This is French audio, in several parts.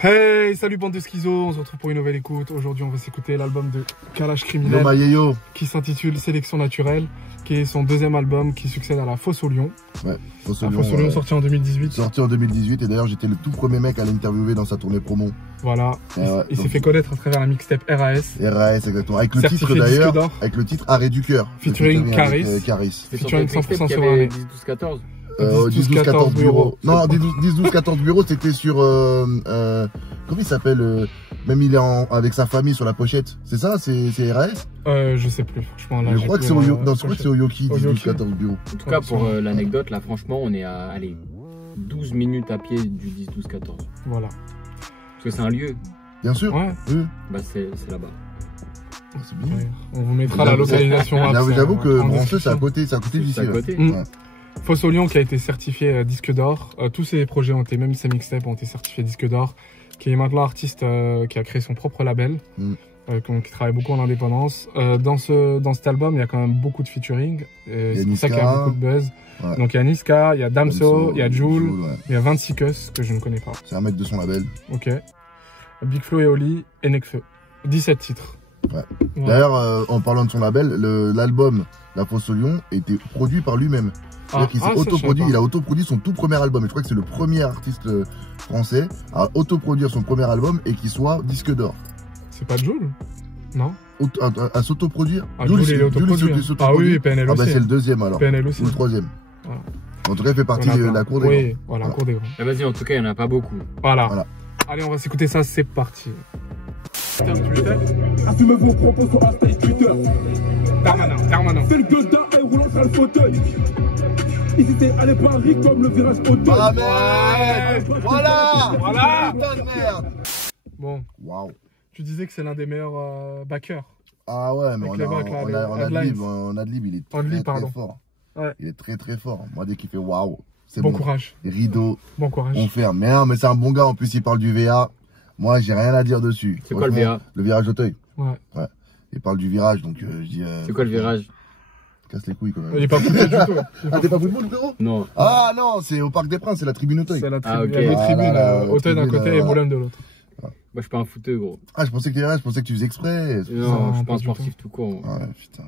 Hey, salut bande de schizo, on se retrouve pour une nouvelle écoute. Aujourd'hui, on va s'écouter l'album de Kalash Criminel qui s'intitule Sélection Naturelle, qui est son deuxième album qui succède à La Fosse au Lion. Ouais, Fosse au Lion sorti en 2018. Sorti en 2018 et d'ailleurs j'étais le tout premier mec à l'interviewer dans sa tournée promo. Voilà, il s'est fait connaître à travers la mixtape RAS. RAS exactement, avec le titre d'ailleurs, avec le titre Arrêt du cœur. Featuring Caris. Featuring 100% sur l'année. 12-14 10-12-14 bureaux. Non, 10-12-14 bureaux, c'était sur... comment il s'appelle même il est avec sa famille sur la pochette. C'est ça? C'est RAS? Je sais plus, franchement. Là, je crois que c'est au Yoki, 10-12-14 bureaux. En tout cas, pour l'anecdote, là, franchement, on est à, allez, 12 minutes à pied du 10-12-14. Voilà. Parce que c'est un lieu. Bien sûr. Ouais. Oui. Bah, c'est là-bas. C'est bien. Ouais. On vous mettra la localisation. J'avoue que Brancheux, c'est à côté d'ici. C'est à côté. Ouais. Fosse au Lion qui a été certifié disque d'or. Tous ses projets ont été, même ses mixtapes ont été certifiés disque d'or. Qui est maintenant artiste qui a créé son propre label. Qui travaille beaucoup en indépendance. Dans cet album, il y a quand même beaucoup de featuring. C'est pour ça qu'il y a beaucoup de buzz. Ouais. Donc il y a Niska, il y a Damso, il y a Jul, il y a 26 Cus que je ne connais pas. C'est un mec de son label. Ok. Big Flo et Oli et Nekfeu. 17 titres. Ouais. D'ailleurs, en parlant de son label, l'album La Fosse au Lion était produit par lui-même. C'est-à-dire qu'il s'est autoproduit, il a autoproduit son tout premier album. Et je crois que c'est le premier artiste français à autoproduire son premier album et qu'il soit disque d'or. C'est pas Jul? Non? À s'autoproduire? Jul, il est autoproduit. Ah oui, PNL aussi. Ah bah c'est le deuxième alors. PNL aussi. Ou le troisième. Voilà. En tout cas, il fait partie de la cour des grands. Oui, voilà, la cour des grands. Vas-y, en tout cas, il n'y en a pas beaucoup. Voilà. Allez, on va s'écouter ça, c'est parti. Assumez vos propos sur Insta et Twitter. Darmanin. C'est le Godin et roulant sur le fauteuil. Ils étaient allés Paris comme le virage Auteuil. Ah merde. Voilà. Putain de merde. Bon. Waouh. Tu disais que c'est l'un des meilleurs backers. Ah ouais, mais on a de il est très fort. Ouais. Il est très fort. Moi, dès qu'il fait waouh, c'est bon. Bon courage. Rideau. Bon courage. On ferme. Mais non, mais c'est un bon gars. En plus, il parle du VA. Moi, j'ai rien à dire dessus. C'est quoi le VA? Le virage Auteuil. Ouais. Il parle du virage, donc je dis. C'est quoi le virage? Casse les couilles quand même. Il est pas football du tout. Ah, t'es pas football, frérot? Non. Ah non, c'est au Parc des Princes, c'est la tribune Auteuil. C'est la tribune. Il y a deux tribunes, Auteuil d'un côté et Boulogne de l'autre. Moi, je suis pas un footeux, gros. Ah, je pensais que tu faisais exprès. Non, je suis pas un sportif tout court. Ah, putain.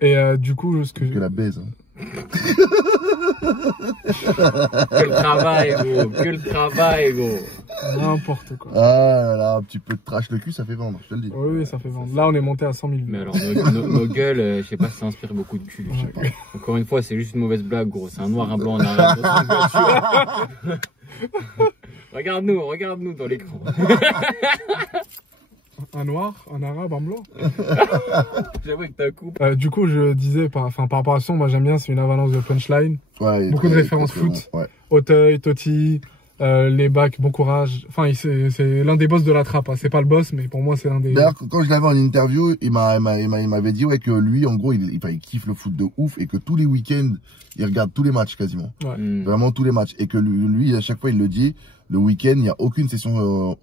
Et du coup, ce que la baise. Que le travail, gros. N'importe quoi. Ah là, un petit peu de trash le cul, ça fait vendre, je te le dis. Oui, ça fait vendre. Là, on est monté à 100 000 vues. Mais alors, nos gueules, je sais pas si ça inspire beaucoup de cul. Je sais pas. Encore une fois, c'est juste une mauvaise blague, gros. C'est un noir, un blanc en arrière. Regarde-nous dans l'écran. Un noir, un arabe, un blanc. J'avoue que t'as coup. Du coup, je disais, par rapport à son, moi j'aime bien, c'est une avalanche de punchline. Ouais, beaucoup de références foot. Bon, ouais. Auteuil, Totti, les bacs, bon courage. Enfin, c'est l'un des boss de la trappe. Hein. C'est pas le boss, mais pour moi, c'est l'un des. D'ailleurs, quand je l'avais en interview, il m'avait dit que lui, en gros, il kiffe le foot de ouf et que tous les week-ends, il regarde tous les matchs quasiment. Ouais. Vraiment tous les matchs. Et que lui, à chaque fois, il le dit, le week-end, il n'y a aucune session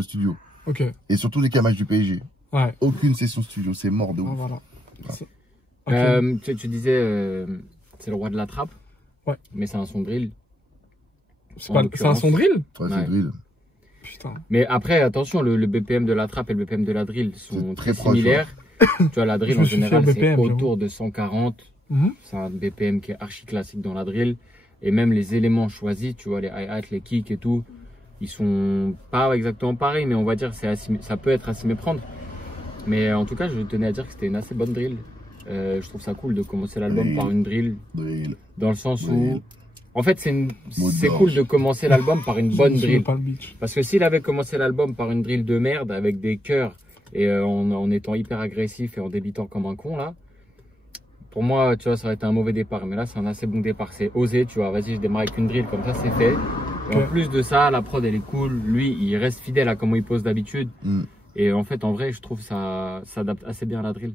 studio. Ok. Et surtout les matchs du PSG. Ouais. Aucune session studio, c'est mort de ouf. Voilà. Okay. Tu disais, c'est le roi de la trappe. Ouais. Mais c'est un son drill. C'est un son drill? Ouais, c'est drill. Putain. Mais après, attention, le BPM de la trappe et le BPM de la drill sont très similaires. Tu vois, la drill en général, c'est autour de 140. C'est un BPM qui est archi classique dans la drill. Et même les éléments choisis, tu vois, les hi-hats, les kicks et tout, ils sont pas exactement pareils, mais on va dire que ça peut être à s'y méprendre. Mais en tout cas, je tenais à dire que c'était une assez bonne drill. Je trouve ça cool de commencer l'album par une drill. Dans le sens où... En fait, c'est cool de commencer l'album par une bonne drill. Parce que s'il avait commencé l'album par une drill de merde, avec des chœurs, et en étant hyper agressif et en débitant comme un con, là, pour moi, tu vois, ça aurait été un mauvais départ. Mais là, c'est un assez bon départ. C'est osé, tu vois. Vas-y, je démarre avec une drill, comme ça, c'est fait. Et en plus de ça, la prod, elle est cool. Lui, il reste fidèle à comment il pose d'habitude. Et en fait, en vrai, je trouve que ça s'adapte assez bien à la drill.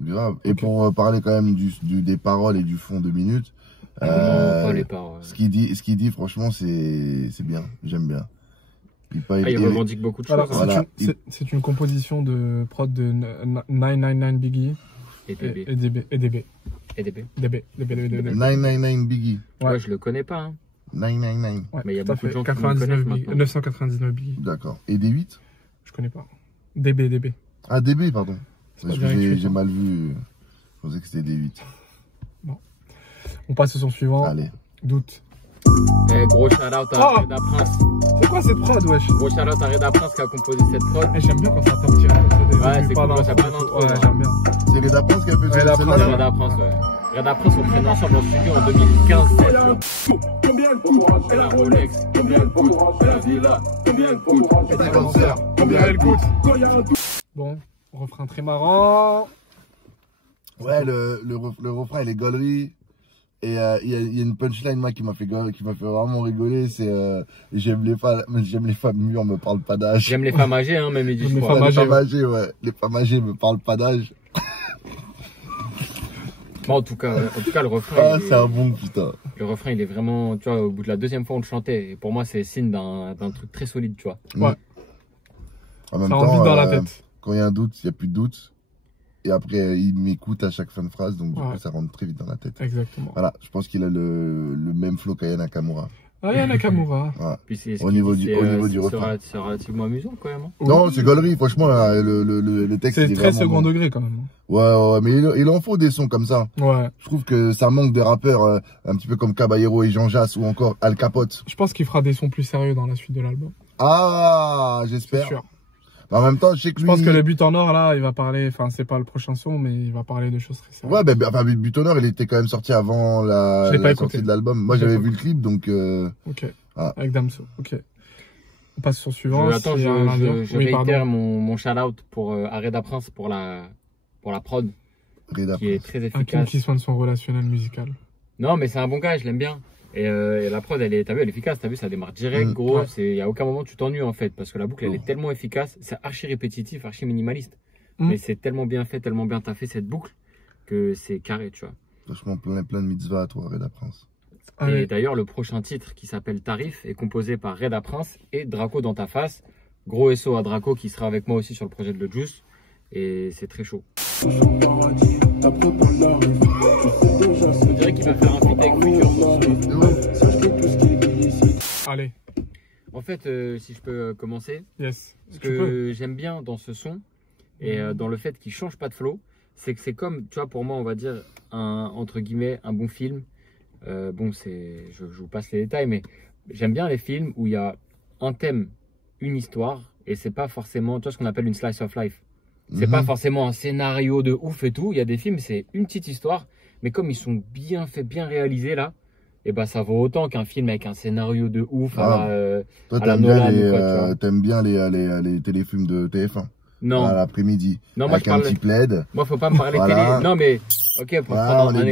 Grave. Et pour parler quand même des paroles et du fond 2 minutes, pas les paroles. Ce qu'il dit, franchement, c'est bien. J'aime bien. Il revendique beaucoup de choses. Voilà. C'est une composition de prod de 999 Biggie et DB. 999 Biggie. Ouais, je le connais pas. Hein. 999. Ouais, mais il y a beaucoup de gens 999 billets. D'accord. Et D8? Je connais pas. DB. Ah, DB, pardon. J'ai mal vu. Je pensais que c'était D8. Bon. On passe au son suivant. Allez. Doute. Gros shout-out à Reda Prince. C'est quoi cette prod, wesh? Gros shout-out à Reda Prince qui a composé cette prod. J'aime bien quand ça tape tiré comme ça. Ouais, c'est cool quand ça pas d'intro. Ouais, j'aime bien. C'est Reda Prince qui a fait Reda Prince, ouais. Reda Prince, on traîne ensemble en studio en 2015-16. Combien elle coûte? Et la Rolex, combien elle coûte? Et la Villa, combien elle coûte? Et ta cancer, combien elle coûte? Bon, refrain très marrant. Ouais, le refrain, il est gaulerie. Et il y a une punchline moi qui m'a fait vraiment rigoler, c'est j'aime les femmes mûres, me parle pas d'âge. J'aime les femmes âgées, hein, même les femmes âgées, ouais. Les femmes âgées me parlent pas d'âge. Bon, en tout cas, le refrain. Ah, c'est un bon putain. Le refrain, il est vraiment, tu vois, au bout de la deuxième fois, on le chantait. Et pour moi, c'est signe d'un truc très solide, tu vois. Ouais. En même temps, dans la tête. Quand il y a un doute, il n'y a plus de doute. Et après, il m'écoute à chaque fin de phrase, donc du coup, ça rentre très vite dans la tête. Exactement. Voilà, je pense qu'il a le même flow qu'Aya Nakamura. Aya Nakamura. Ouais. Puis au niveau du refrain. C'est relativement amusant quand même. Hein. Non, c'est gaulerie, franchement, là, le texte. C'est très second degré quand même. Ouais, mais il en faut des sons comme ça. Ouais. Je trouve que ça manque de rappeurs un petit peu comme Caballero et Jean Jass ou encore Al Capote. Je pense qu'il fera des sons plus sérieux dans la suite de l'album. Ah, j'espère. C'est sûr. En même temps, je pense que le But en Or, là, il va parler, enfin, c'est pas le prochain son, mais il va parler de choses très sérieuses. Ouais, enfin, But en Or, il était quand même sorti avant la sortie de l'album. Moi, j'avais vu le clip, donc. Ok. Ah. Avec Damso. Ok. On passe sur le suivant. Je réitère mon shout-out pour Reda Prince pour la prod. Reda qui est très efficace. Un qui soigne son relationnel musical. Non, mais c'est un bon gars, je l'aime bien. Et la prod, elle est efficace, t'as vu, ça démarre direct, gros. Il y a aucun moment où tu t'ennuies en fait, parce que la boucle, elle est tellement efficace, c'est archi répétitif, archi minimaliste. Mais c'est tellement bien fait, tellement bien taffé cette boucle, que c'est carré, tu vois. Franchement, plein de mitzvahs à toi, Reda Prince. Et d'ailleurs, le prochain titre qui s'appelle Tarif est composé par Reda Prince et Draco dans ta face. Gros SO à Draco qui sera avec moi aussi sur le projet de Le Juice. Et c'est très chaud. On dirait qu'il va faire un feat avec Future. Allez. En fait, si je peux commencer. Yes. Ce que j'aime bien dans ce son et dans le fait qu'il change pas de flow, c'est que c'est comme, tu vois, pour moi, on va dire, entre guillemets, un bon film. Bon, je vous passe les détails, mais j'aime bien les films où il y a un thème, une histoire, et c'est pas forcément, tu vois, ce qu'on appelle une slice of life. C'est pas forcément un scénario de ouf et tout. Il y a des films, c'est une petite histoire, mais comme ils sont bien faits, bien réalisés là, et bah ça vaut autant qu'un film avec un scénario de ouf. Toi, t'aimes bien les téléfilms de TF1. Non. À l'après-midi. Non, moi avec un petit plaid. Moi, faut pas me parler télé. Non, mais ok, pour prendre un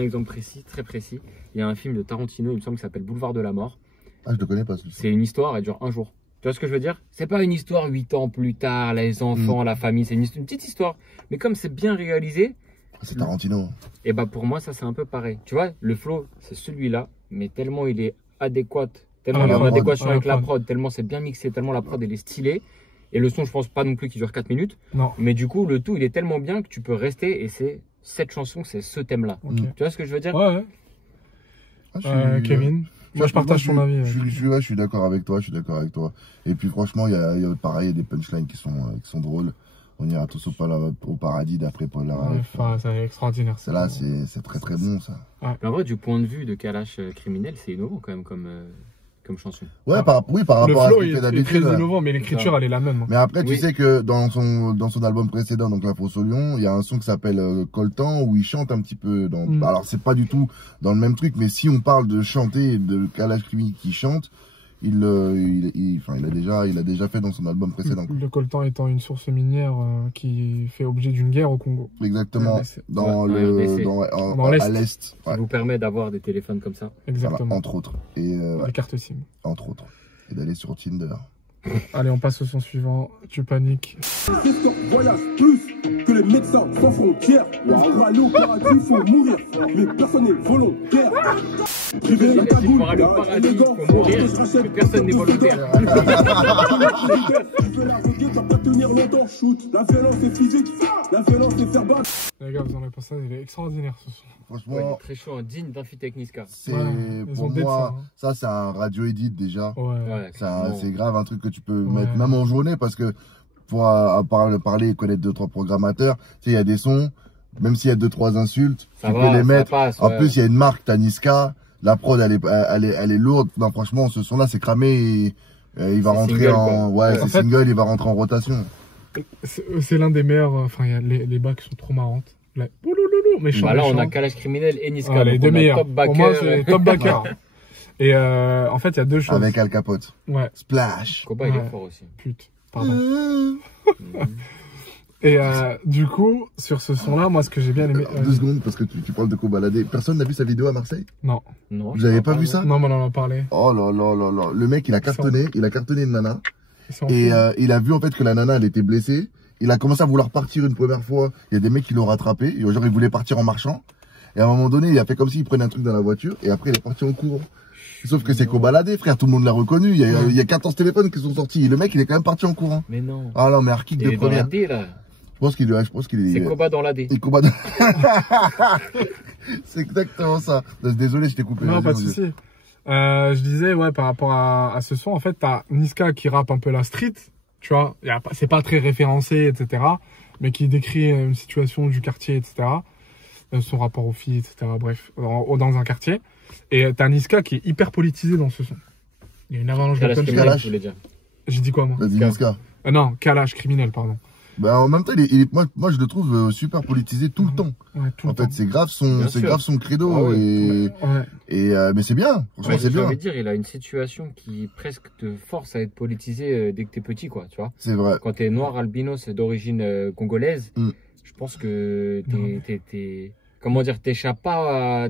exemple précis, très précis. Il y a un film de Tarantino, il me semble, qui s'appelle Boulevard de la Mort. Ah, je le connais pas. C'est une histoire, elle dure un jour. Tu vois ce que je veux dire? C'est pas une histoire 8 ans plus tard, les enfants, la famille, c'est une petite histoire. Mais comme c'est bien réalisé. C'est Tarantino. Et bah pour moi, ça c'est un peu pareil. Tu vois, le flow, c'est celui-là, mais tellement il est adéquat, tellement il est en adéquation avec la prod, tellement c'est bien mixé, tellement la prod elle est stylée. Et le son, je pense pas non plus qu'il dure 4 minutes. Non. Mais du coup, le tout, il est tellement bien que tu peux rester et c'est cette chanson, c'est ce thème-là. Tu vois ce que je veux dire? Ouais. Kevin? Moi, je partage ton avis. Je suis d'accord avec toi, Et puis, franchement, il y a pareil, des punchlines qui sont drôles. On ira tous au paradis d'après Paul Lara. C'est extraordinaire. Là, c'est très très bon, ça. Ouais. En vrai, du point de vue de Kalash criminel, c'est innovant quand même comme chanson. Ouais, par rapport à ce qu'il fait d'habitude. Le flow est très innovant, mais l'écriture, elle est la même. Mais après, tu sais que dans son album précédent, donc La Fosse au Lion, il y a un son qui s'appelle Coltan, où il chante un petit peu. Alors, c'est pas du tout dans le même truc, mais si on parle de chanter, de Kalash criminel qui chante, il a déjà fait dans son album précédent. Le coltan étant une source minière qui fait objet d'une guerre au Congo. Exactement. À l'Est. Ça vous permet d'avoir des téléphones comme ça. Exactement. Voilà, entre autres. Et les cartes SIM. Entre autres. Et d'aller sur Tinder. Allez, on passe au son suivant. Tu paniques. Voyage plus que les médecins sans frontières. Pour aller au paradis, faut mourir. Mais personne n'est volontaire. Pour aller au paradis, il faut mourir, mais personne n'est volontaire. La violence est physique, la violence est faire battre. Les gars, vous en avez pensé, il est extraordinaire ce son. Franchement, Ouais, très chaud, digne d'un feat avec Niska. C'est pour moi, ça c'est un radio edit déjà. Ouais. C'est grave un truc que tu peux mettre même en journée parce que pour parler et connaître 2-3 programmateurs, tu sais, il y a des sons, même s'il y a 2-3 insultes, tu peux les mettre. Passe, en plus, il y a une marque, t'as Niska, la prod elle est lourde. Non, franchement, ce son là c'est cramé et il va rentrer c'est single, il va rentrer en rotation. C'est l'un des meilleurs, enfin les bacs sont trop marrantes. Là, on a Kalash Criminel et Niska. Les deux meilleurs. Pour moi, c'est top backer. Et en fait, il y a deux choses. Avec Al Capote. Ouais. Splash. Koba, il est fort aussi. Pute. Pardon. Et du coup, sur ce son-là, moi, ce que j'ai bien aimé... 2 secondes, parce que tu parles de Kobalade. Personne n'a vu sa vidéo à Marseille? Non. Vous avez pas vu ça? Non, mais on en a parlé. Oh là là là là. Le mec, il a cartonné une nana. Et il a vu en fait que la nana, elle était blessée. Il a commencé à vouloir partir une première fois. Il y a des mecs qui l'ont rattrapé. Genre, il voulait partir en marchant. Et à un moment donné, il a fait comme s'il prenait un truc dans la voiture. Et après, il est parti en courant. Sauf que c'est Kobalade, frère. Tout le monde l'a reconnu. Il y a 14 téléphones qui sont sortis. Et le mec, il est quand même parti en courant. Mais non. Ah non, mais Arkick de première. Il est dans la D, là. Je pense qu'il est. C'est Koba dans la D. Et Koba dans... C'est exactement ça. Désolé, je t'ai coupé. Non, pas de souci. Je disais, ouais, par rapport à ce son, en fait, t'as Niska qui rappe un peu la street. Tu vois, c'est pas très référencé, etc. Mais qui décrit une situation du quartier, etc. Son rapport aux filles, etc. Bref, dans un quartier. Et t'as Niska qui est hyper politisé dans ce son. Il y a une avalanche de Kalash. J'ai dit quoi, moi? Vas-y, Niska. Non, Kalash, criminel, pardon. Bah, en même temps, moi, je le trouve super politisé tout le temps. Ouais, en fait, c'est grave son credo. Mais c'est bien. Franchement, c'est bien. J'ai envie de dire, il a une situation qui presque te force à être politisé dès que t'es petit, quoi, tu vois. C'est vrai. Quand t'es noir, albinos d'origine congolaise, je pense que t'échappes pas à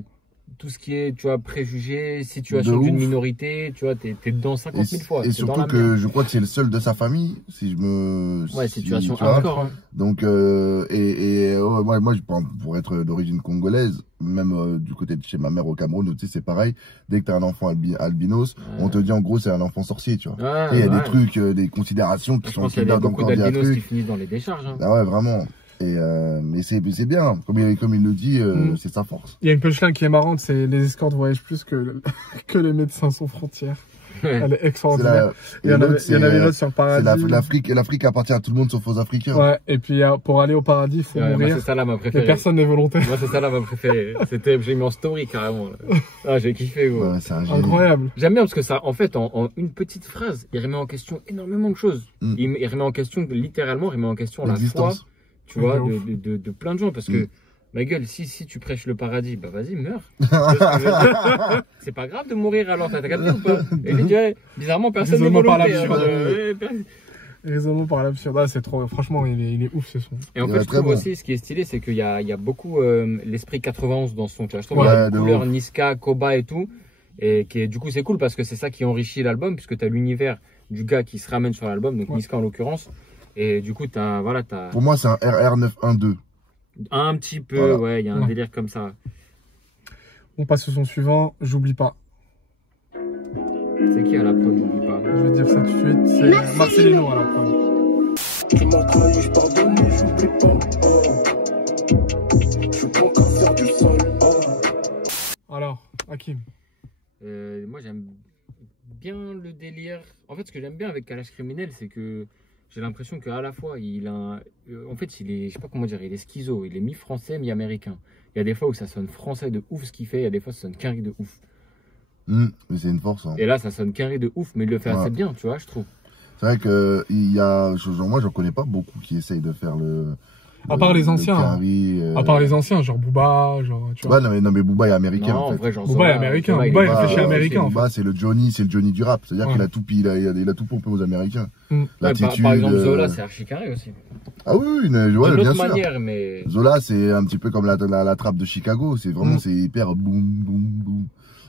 tout ce qui est, tu vois, préjugés, situation d'une minorité, tu vois, t'es dedans 50 000 fois. Et surtout que je crois que c'est le seul de sa famille, si je me... Ouais, situation hardcore. Hein. Donc, moi, pour être d'origine congolaise, même du côté de chez ma mère au Cameroun, tu sais, c'est pareil. Dès que t'as un enfant albinos, on te dit en gros c'est un enfant sorcier, tu vois. Il y a des trucs, des considérations qui sont... Je pense qu'il y a beaucoup d'albinos qui finissent dans les décharges. Hein. Ah ouais, vraiment. Mais c'est bien, comme il le dit, c'est sa force. Il y a une punchline qui est marrante, c'est les escortes voyagent plus que les médecins sans frontières. Elle est extraordinaire. Il y en avait une autre sur Paradis. L'Afrique appartient à tout le monde sauf aux Africains. Ouais, et puis pour aller au paradis, il faut mourir. C'est ça là ma préférée. Mais personne n'est volontaire. Moi, c'est ça là ma préférée. J'ai mis en story carrément. Ah, j'ai kiffé, gros. Ouais, c'est incroyable. J'aime bien parce que ça, en fait, en une petite phrase, il remet en question énormément de choses. Il remet en question, littéralement, il remet en question la foi. Tu vois, de plein de gens, parce que, ma gueule, si tu prêches le paradis, bah vas-y, meurs. C'est pas grave de mourir alors, t'as capté ou pas? Et il dit, bizarrement, personne n'est volontaire. Raisonnement par l'absurde, c'est trop, franchement, il est ouf ce son. Et en fait, je trouve aussi, ce qui est stylé, c'est qu'il y a beaucoup l'esprit 91 dans ce son. Je trouve qu'il y a une couleur Niska, Koba et tout. Et du coup, c'est cool parce que c'est ça qui enrichit l'album, puisque t'as l'univers du gars qui se ramène sur l'album, donc Niska en l'occurrence. Et du coup, Pour moi, c'est un RR912. Un petit peu, ouais, il y a un délire comme ça. On passe au son suivant, J'oublie pas. C'est qui à la prod, J'oublie pas? Je vais dire ça tout de suite, c'est Marcelino à la prod. Tu m'as trahi, je pardonne, j'oublie pas. Je suis pas qu'à faire du sol. Alors, Hakim. Moi, j'aime bien le délire. En fait, ce que j'aime bien avec Kalash Criminel, c'est que j'ai l'impression qu'à la fois, en fait, je sais pas comment dire, il est schizo, il est mi-français, mi-américain. Il y a des fois où ça sonne français de ouf ce qu'il fait, il y a des fois ça sonne quinri de ouf. Mais c'est une force. Hein. Et là, ça sonne quinri de ouf, mais il le fait assez bien, tu vois, je trouve. C'est vrai que moi, j'en connais pas beaucoup qui essayent de faire le... À part les anciens. À part les anciens, genre Booba, genre, tu vois. Ouais, non, mais Booba est américain, en fait. Vrai, genre Booba est américain. Booba, il réfléchit américain, en fait. Booba, c'est le Johnny du rap. C'est-à-dire qu'il a tout, il a tout pompé aux Américains. L'attitude. Par exemple, Zola, c'est archi carré aussi. Ah oui, bien sûr. Manière, mais... Zola, c'est un petit peu comme la trappe de Chicago. C'est vraiment, c'est hyper boum, boum, boum.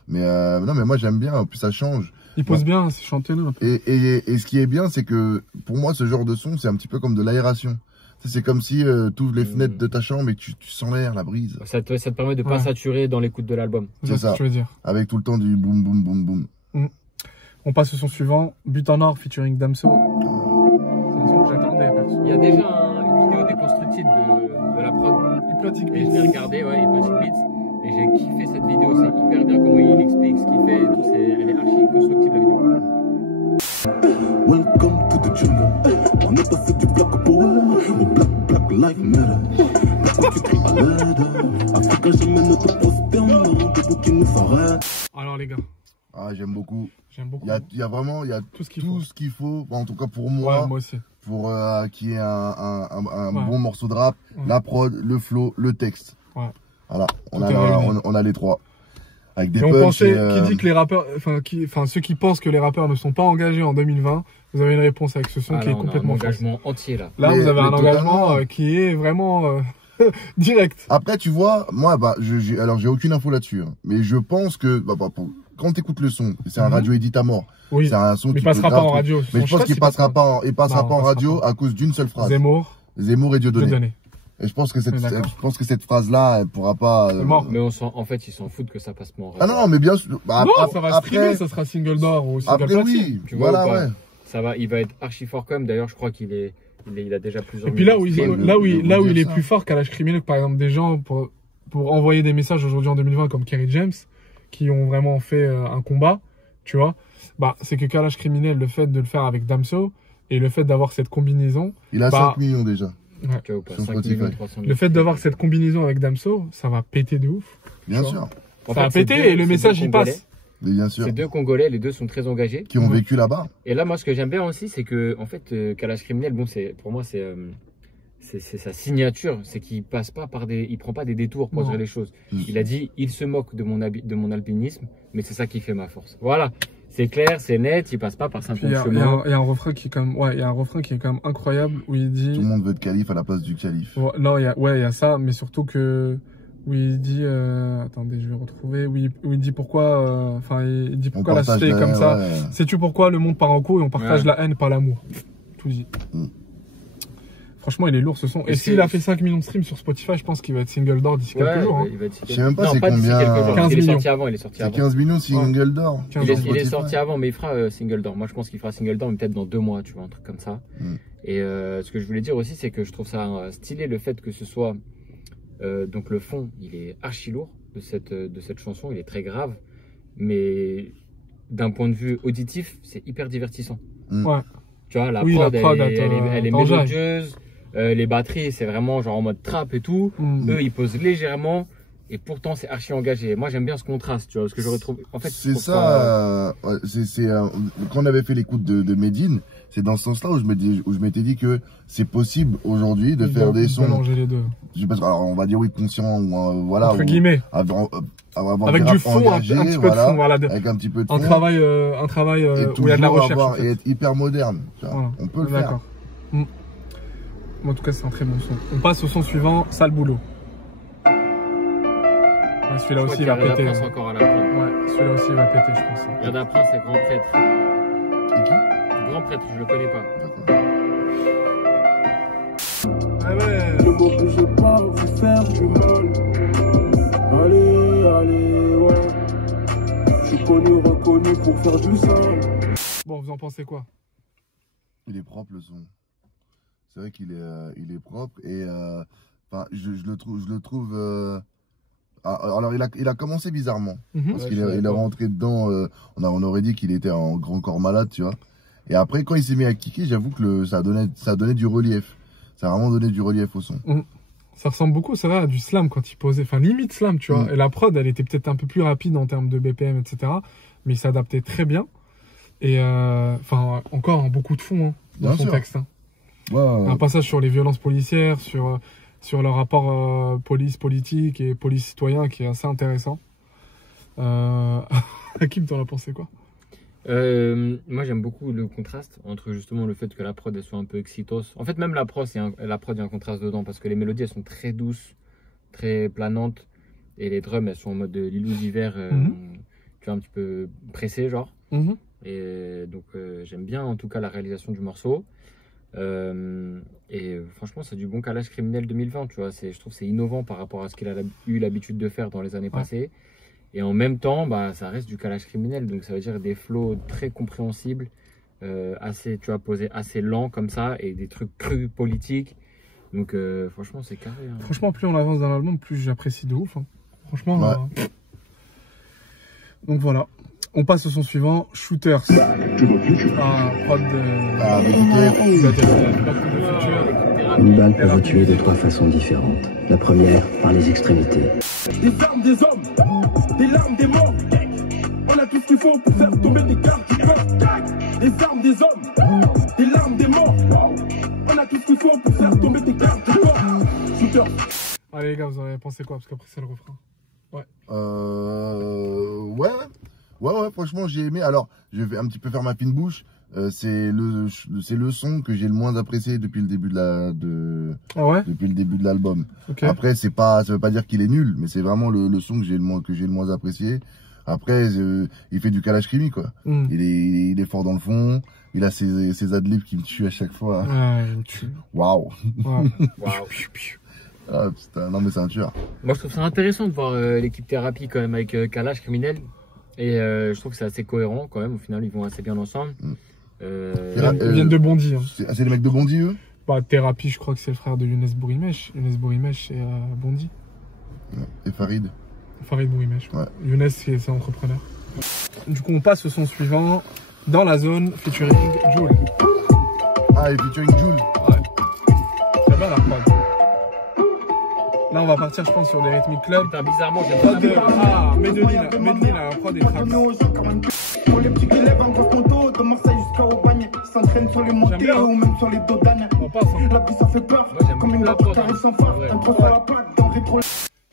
Mais, non, mais moi, j'aime bien. En plus, ça change. Il pose bien, c'est chanté. Et ce qui est bien, c'est que, pour moi, ce genre de son, c'est un petit peu comme de l'aération. C'est comme si tu ouvres les fenêtres de ta chambre et tu sens l'air, la brise. Ça te permet de pas saturer dans l'écoute de l'album. C'est ça. Tu veux dire. Avec tout le temps du boum boum boum boum. On passe au son suivant, But en or featuring Damso. C'est un son que j'attendais. Il y a déjà une vidéo déconstructive de la prod. Hypnotic Beats. Et je l'ai regardé, Hypnotic Beats. Et j'ai kiffé cette vidéo, c'est hyper bien comment il explique ce qu'il fait et tout. Elle est archi constructive la vidéo. Welcome to the jungle. On est passé du black power au black life matter. Black tu cries à l'aide. Africain jamais ne te prosterne. Debout qui nous s'arrête. Alors les gars. Ah, j'aime beaucoup. Il y a vraiment tout ce qu'il faut. En tout cas pour moi. Ouais, moi aussi. Pour qu'il y ait un bon morceau de rap, la prod, le flow, le texte. Ouais. Voilà, on a les trois. Avec des punchs. Qui dit que les rappeurs, ceux qui pensent que les rappeurs ne sont pas engagés en 2020, vous avez une réponse avec ce son qui est complètement faux. Un engagement entier là. Là, vous avez un engagement qui est vraiment direct. Après, tu vois, moi, j'ai aucune info là-dessus, hein, mais je pense que quand tu écoutes le son, c'est un radio edit à mort. Oui. C'est un son qui passera pas en radio. Mais je pense qu'il passera pas en radio à cause d'une seule phrase. Zemmour et Dieudonné. Et je pense que cette phrase-là, elle pourra pas. Mais en fait, ils s'en foutent que ça passe pas en radio. Ah non, mais bien sûr. Non, ça va streamer, ça sera single d'or ou single platine. Oui, tu vois, voilà, ça va, il va être archi fort quand même. D'ailleurs, je crois qu'il a déjà plusieurs. Et puis là où il est plus fort qu'à l'âge criminel, par exemple, des gens pour envoyer des messages aujourd'hui en 2020 comme Kerry James, qui ont vraiment fait un combat, tu vois. C'est que Kalash Criminel, le fait de le faire avec Damso et le fait d'avoir cette combinaison. Il a 5 millions déjà. Ouais. 5 millions, le fait d'avoir cette combinaison avec Damso, ça va péter de ouf. Bien sûr. Ça va péter et le message il passe. Bien sûr. Ces deux Congolais, les deux sont très engagés. Qui ont vécu là-bas. Et là, moi, ce que j'aime bien aussi, c'est que, en fait, Kalash Criminel, pour moi, c'est sa signature, c'est qu'il passe pas il prend pas des détours pour dire les choses. Il a dit, il se moque de mon albinisme, mais c'est ça qui fait ma force. Voilà. C'est clair, c'est net, il passe pas par 50 chemins. Il y a un refrain qui est quand même, incroyable où il dit. Tout le monde veut être calife à la place du calife. Non, il y a ça, mais surtout où il dit, attendez, je vais retrouver, où il dit pourquoi, il dit pourquoi la société est comme ça. Sais-tu pourquoi le monde part en couille et on partage la haine par l'amour. Tout dit. Franchement, il est lourd ce son. Et s'il a fait 5 millions de streams sur Spotify, je pense qu'il va être single d'or d'ici quelques jours. Je sais même pas c'est combien. 15 il est millions. sorti avant, il est sorti avant. C'est 15 millions single d'or. Il est sorti avant, mais il fera single d'or. Moi, je pense qu'il fera single d'or, mais peut-être dans 2 mois, tu vois, un truc comme ça. Et ce que je voulais dire aussi, c'est que je trouve ça stylé le fait que ce soit. Donc le fond, il est archi lourd de cette chanson, il est très grave, mais d'un point de vue auditif, c'est hyper divertissant. Ouais. Tu vois, la prod, elle est mélodieuse. Les batteries, c'est vraiment genre en mode trap et tout. Eux, ils posent légèrement et pourtant c'est archi engagé. Moi, j'aime bien ce contraste, tu vois, parce que je retrouve. En fait, c'est ça. Quand on avait fait l'écoute de Medine, c'est dans ce sens-là où je m'étais dit que c'est possible aujourd'hui de faire des sons. Mélanger les deux. Alors, on va dire conscient ou voilà. Entre guillemets. Avec du fond, engagé, un petit peu de fond, voilà. Avec un petit peu de fond. Un travail où il y a de la recherche. En fait. Et être hyper moderne. Voilà. On peut le faire. En tout cas, c'est un très bon son. On passe au son suivant, Sale Boulot. Celui-là aussi, il va péter. Celui-là aussi, il va péter, je pense. Yada Prince, c'est grand prêtre. Et qui? Grand prêtre, je le connais pas. Le mot que je parle, vous faire du mal. Allez, ouais. Je suis connu, reconnu pour faire du sale. Bon, vous en pensez quoi? Il est propre le son. C'est vrai qu'il est propre et je le trouve. Alors il a commencé bizarrement parce qu'il est rentré dedans. On aurait dit qu'il était en grand corps malade, tu vois. Et après quand il s'est mis à kicker, j'avoue que ça a donné du relief. Ça a vraiment donné du relief au son. Ça ressemble beaucoup, c'est vrai, à du slam quand il posait. Enfin limite slam, tu vois. Et la prod, elle était peut-être un peu plus rapide en termes de BPM, etc. Mais il s'adaptait très bien. Et encore beaucoup de fond dans son texte. Un passage sur les violences policières, sur le rapport police-politique et police-citoyen qui est assez intéressant. Hakim, t'en as pensé quoi? Moi j'aime beaucoup le contraste entre justement le fait que la prod elle soit un peu excitos. En fait même la prod il y a un contraste dedans parce que les mélodies elles sont très douces, très planantes et les drums elles sont en mode Lilou d'hiver, tu vois, un petit peu pressé genre. Et donc j'aime bien en tout cas la réalisation du morceau. Et franchement, c'est du bon calage criminel 2020, tu vois. Je trouve que c'est innovant par rapport à ce qu'il a eu l'habitude de faire dans les années passées. Et en même temps, bah, ça reste du calage criminel. Donc ça veut dire des flows très compréhensibles, assez, tu vois, posés assez lents comme ça, et des trucs crus politiques. Donc franchement, c'est carré. Hein. Franchement, plus on avance dans l'album, plus j'apprécie de ouf. Hein. Franchement. Ouais. Donc voilà. On passe au son suivant, Shooters. Prod Une balle peut vous tuer de 3 façons différentes. La première, par les extrémités. Des armes des hommes, des larmes des morts. On a tout ce qu'il faut pour faire tomber des cartes du corps. Des armes des hommes, des larmes des morts. On a tout ce qu'il faut pour faire tomber des cartes du corps. Shooters. Allez les gars, vous en avez pensé quoi? Parce qu'après c'est le refrain. Ouais, franchement, j'ai aimé. Alors, je vais un petit peu faire ma fine bouche. C'est le son que j'ai le moins apprécié depuis le début depuis le début de l'album. Okay. Après, ça veut pas dire qu'il est nul, mais c'est vraiment le son que j'ai le moins apprécié. Après, il fait du calage crimi, quoi. Il est fort dans le fond. Il a ses adlibs qui me tuent à chaque fois. Ouais, il me tue. Waouh. Ah, putain, non mais c'est un tueur. Moi je trouve ça intéressant de voir l'équipe thérapie quand même avec calage criminel. Et je trouve que c'est assez cohérent quand même. Au final, ils vont assez bien ensemble. Ils viennent de Bondy. Hein. C'est les mecs de Bondy, eux? Bah, Thérapie, je crois que c'est le frère de Younes Bourimesh. Younes Bourimesh, c'est Bondy. Et Farid? Farid Bourimesh. Ouais. Younes, c'est entrepreneur. Du coup, on passe au son suivant. Dans la zone, featuring Jul. Ah, et featuring Jul. Ouais. C'est bien la prod. Là, on va partir, je pense, sur des rythmiques club. Putain, bizarrement, j'aime pas. Ah, Medellin, la prod est trax. Pour les petits qui lèvent un gros conto, de Marseille jusqu'à Aubagne, ils s'entraînent sur les montées ou même sur les dos d'âne. La vie ça fait peur, comme une moto qui arrive sans phare, un trop sur la plaque, dans le rétro.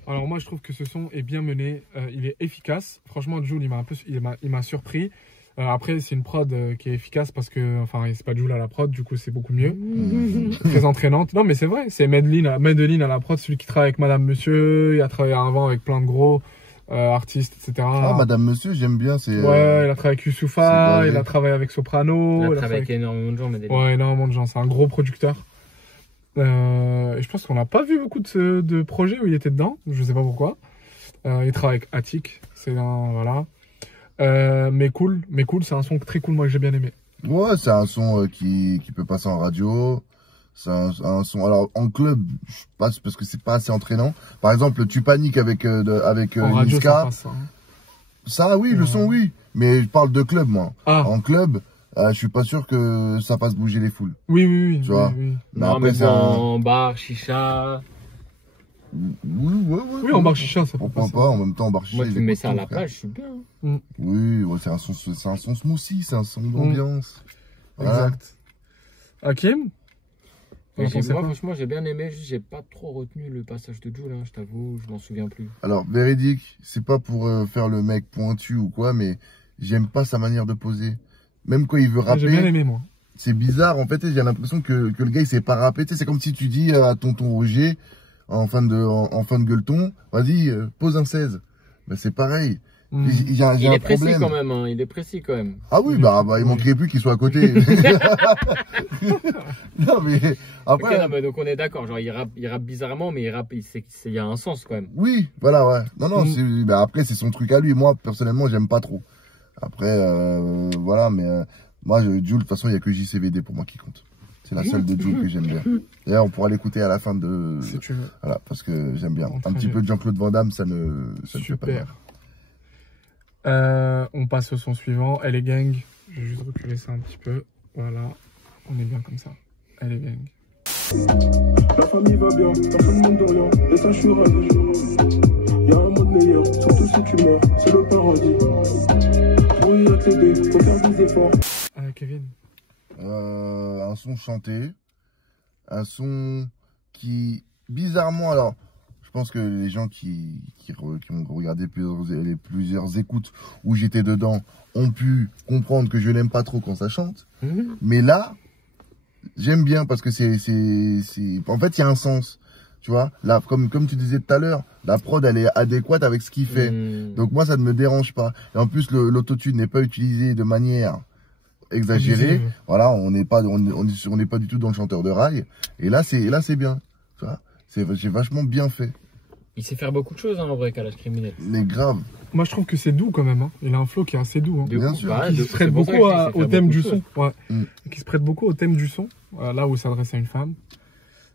Alors moi je trouve que ce son est bien mené, il est efficace. Franchement Jul il m'a surpris. Après c'est une prod qui est efficace parce que enfin c'est pas Jul à la prod, du coup c'est beaucoup mieux. Très entraînante. Non mais c'est vrai, c'est Medellin à la prod, celui qui travaille avec Madame Monsieur, il a travaillé avant avec plein de gros artistes, etc. Ah, Madame Monsieur, j'aime bien. Ouais, il a travaillé avec Youssoupha, il a travaillé avec Soprano. Il a travaillé avec énormément de gens, Medellin. Ouais, énormément de gens, c'est un gros producteur. Et je pense qu'on n'a pas vu beaucoup de projets où il était dedans, je sais pas pourquoi. Il travaille avec Attic, c'est un, voilà. Mais cool, c'est un son très cool, moi que j'ai bien aimé. Ouais, c'est un son qui peut passer en radio. C'est un son. Alors en club, je passe parce que c'est pas assez entraînant. Par exemple, Tu paniques avec radio, Niska. Ça passe, hein. Ça, oui, le son, oui. Mais je parle de club, moi. Ah. En club, je suis pas sûr que ça fasse bouger les foules. Oui. Tu vois. Oui. Mais non, après, mais en bar, chicha. Oui, en bar chicha, ça peut pourquoi passer. pas, en même temps, en bar chicha. Moi, tu mets ça à la plage, je suis bien. Oui, ouais, c'est un son smoothie, c'est un son d'ambiance. Exact. Hakim? Moi, franchement, j'ai bien aimé, juste j'ai pas trop retenu le passage de Jul, hein, je t'avoue, je m'en souviens plus. Alors, véridique, c'est pas pour faire le mec pointu ou quoi, mais j'aime pas sa manière de poser. Même quand il veut rapper. J'ai bien aimé, moi. C'est bizarre, en fait, j'ai l'impression que le gars, il sait pas rapper. C'est comme si tu dis à tonton Roger, en fin de gueuleton, vas-y, pose un 16. Ben, c'est pareil. Il est précis quand même, hein. Il est précis quand même. Ah oui, bah il manquerait plus qu'il soit à côté. Non mais après. Okay, non, mais donc on est d'accord, genre il rappe bizarrement, mais il y a un sens quand même. Oui, voilà, ouais. Non, après c'est son truc à lui. Moi personnellement, j'aime pas trop. Après, voilà, mais moi Jul, de toute façon, il y a que JCVD pour moi qui compte. C'est la seule de Jul que j'aime bien. D'ailleurs, on pourra l'écouter à la fin de. Si tu veux. Voilà, parce que j'aime bien. Un petit peu de Jean-Claude Van Damme, ça ne fait pas mal. On passe au son suivant, Elle est gang. Je vais juste reculer ça un petit peu. Voilà, on est bien comme ça. Elle est gang. La famille va bien, personne ne demande de rien, et ça je suis ravi. Y'a un monde meilleur, surtout si tu meurs, c'est le paradis. Pour y accéder, faut faire des efforts. Kevin. Un son chanté, un son qui, bizarrement, alors, je pense que les gens qui ont regardé plusieurs écoutes où j'étais dedans ont pu comprendre que je n'aime pas trop quand ça chante. Mais là, j'aime bien parce que en fait, il y a un sens. Tu vois, là, comme tu disais tout à l'heure, la prod, elle est adéquate avec ce qu'il fait. Donc moi, ça ne me dérange pas. Et en plus, l'autotune n'est pas utilisé de manière exagéré. Voilà, on n'est pas du tout dans le chanteur de rail. Et là, c'est bien. Tu vois, c'est vachement bien fait. Il sait faire beaucoup de choses, hein, en vrai, Kalash Criminel. Mais grave. Moi, je trouve que c'est doux quand même. Hein. Il a un flow qui est assez doux. Hein. Bien sûr. Qui se prête beaucoup au thème du son. Ouais. Qui se prête beaucoup au thème du son. Là où il s'adresse à une femme.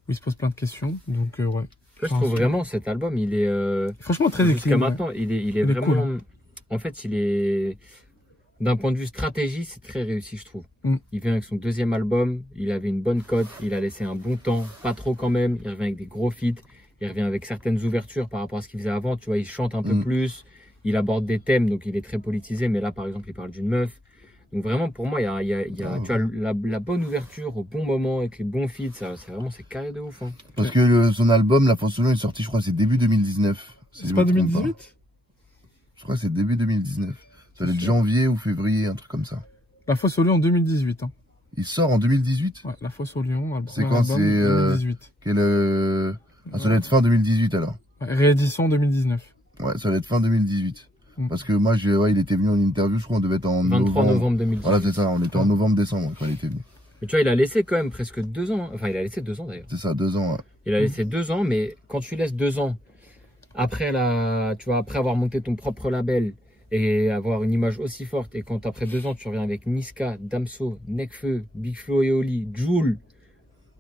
Où il se pose plein de questions. Donc, ouais. Je trouve vraiment cet album, il est. Franchement, très équilibré. Jusqu'à maintenant, il est vraiment. Cool. En fait, il est. D'un point de vue stratégie, c'est très réussi, je trouve. Il vient avec son deuxième album. Il avait une bonne cote. Il a laissé un bon temps. Pas trop quand même. Il revient avec des gros feats. Il revient avec certaines ouvertures par rapport à ce qu'il faisait avant. Tu vois, il chante un peu plus. Il aborde des thèmes, donc il est très politisé. Mais là, par exemple, il parle d'une meuf. Donc vraiment, pour moi, il y a tu vois, la bonne ouverture au bon moment avec les bons feats. C'est vraiment, c'est carré de ouf. Hein. Parce que son album, La Fosse au Lion, est sorti, je crois, c'est début 2019. C'est pas 2018 ? Je crois que c'est début 2019. Ça doit être janvier ou février, un truc comme ça. La Fosse au Lion en 2018. Hein. Il sort en 2018 ? Ouais, La Fosse au Lion. C'est quand c'est 2018. Ça doit être fin 2018 alors. Réédition 2019. Ouais, ça va être fin 2018. Parce que moi, il était venu en interview, je crois, on devait être en 23 novembre 2018. Voilà, c'est ça, on était en novembre-décembre quand il était venu. Mais tu vois, il a laissé quand même presque 2 ans. Enfin, il a laissé 2 ans d'ailleurs. C'est ça, 2 ans. Ouais. Il a laissé 2 ans, mais quand tu laisses 2 ans, après avoir monté ton propre label et avoir une image aussi forte, et quand après 2 ans, tu reviens avec Niska, Damso, Nekfeu, Big Flo et Oli, Jul.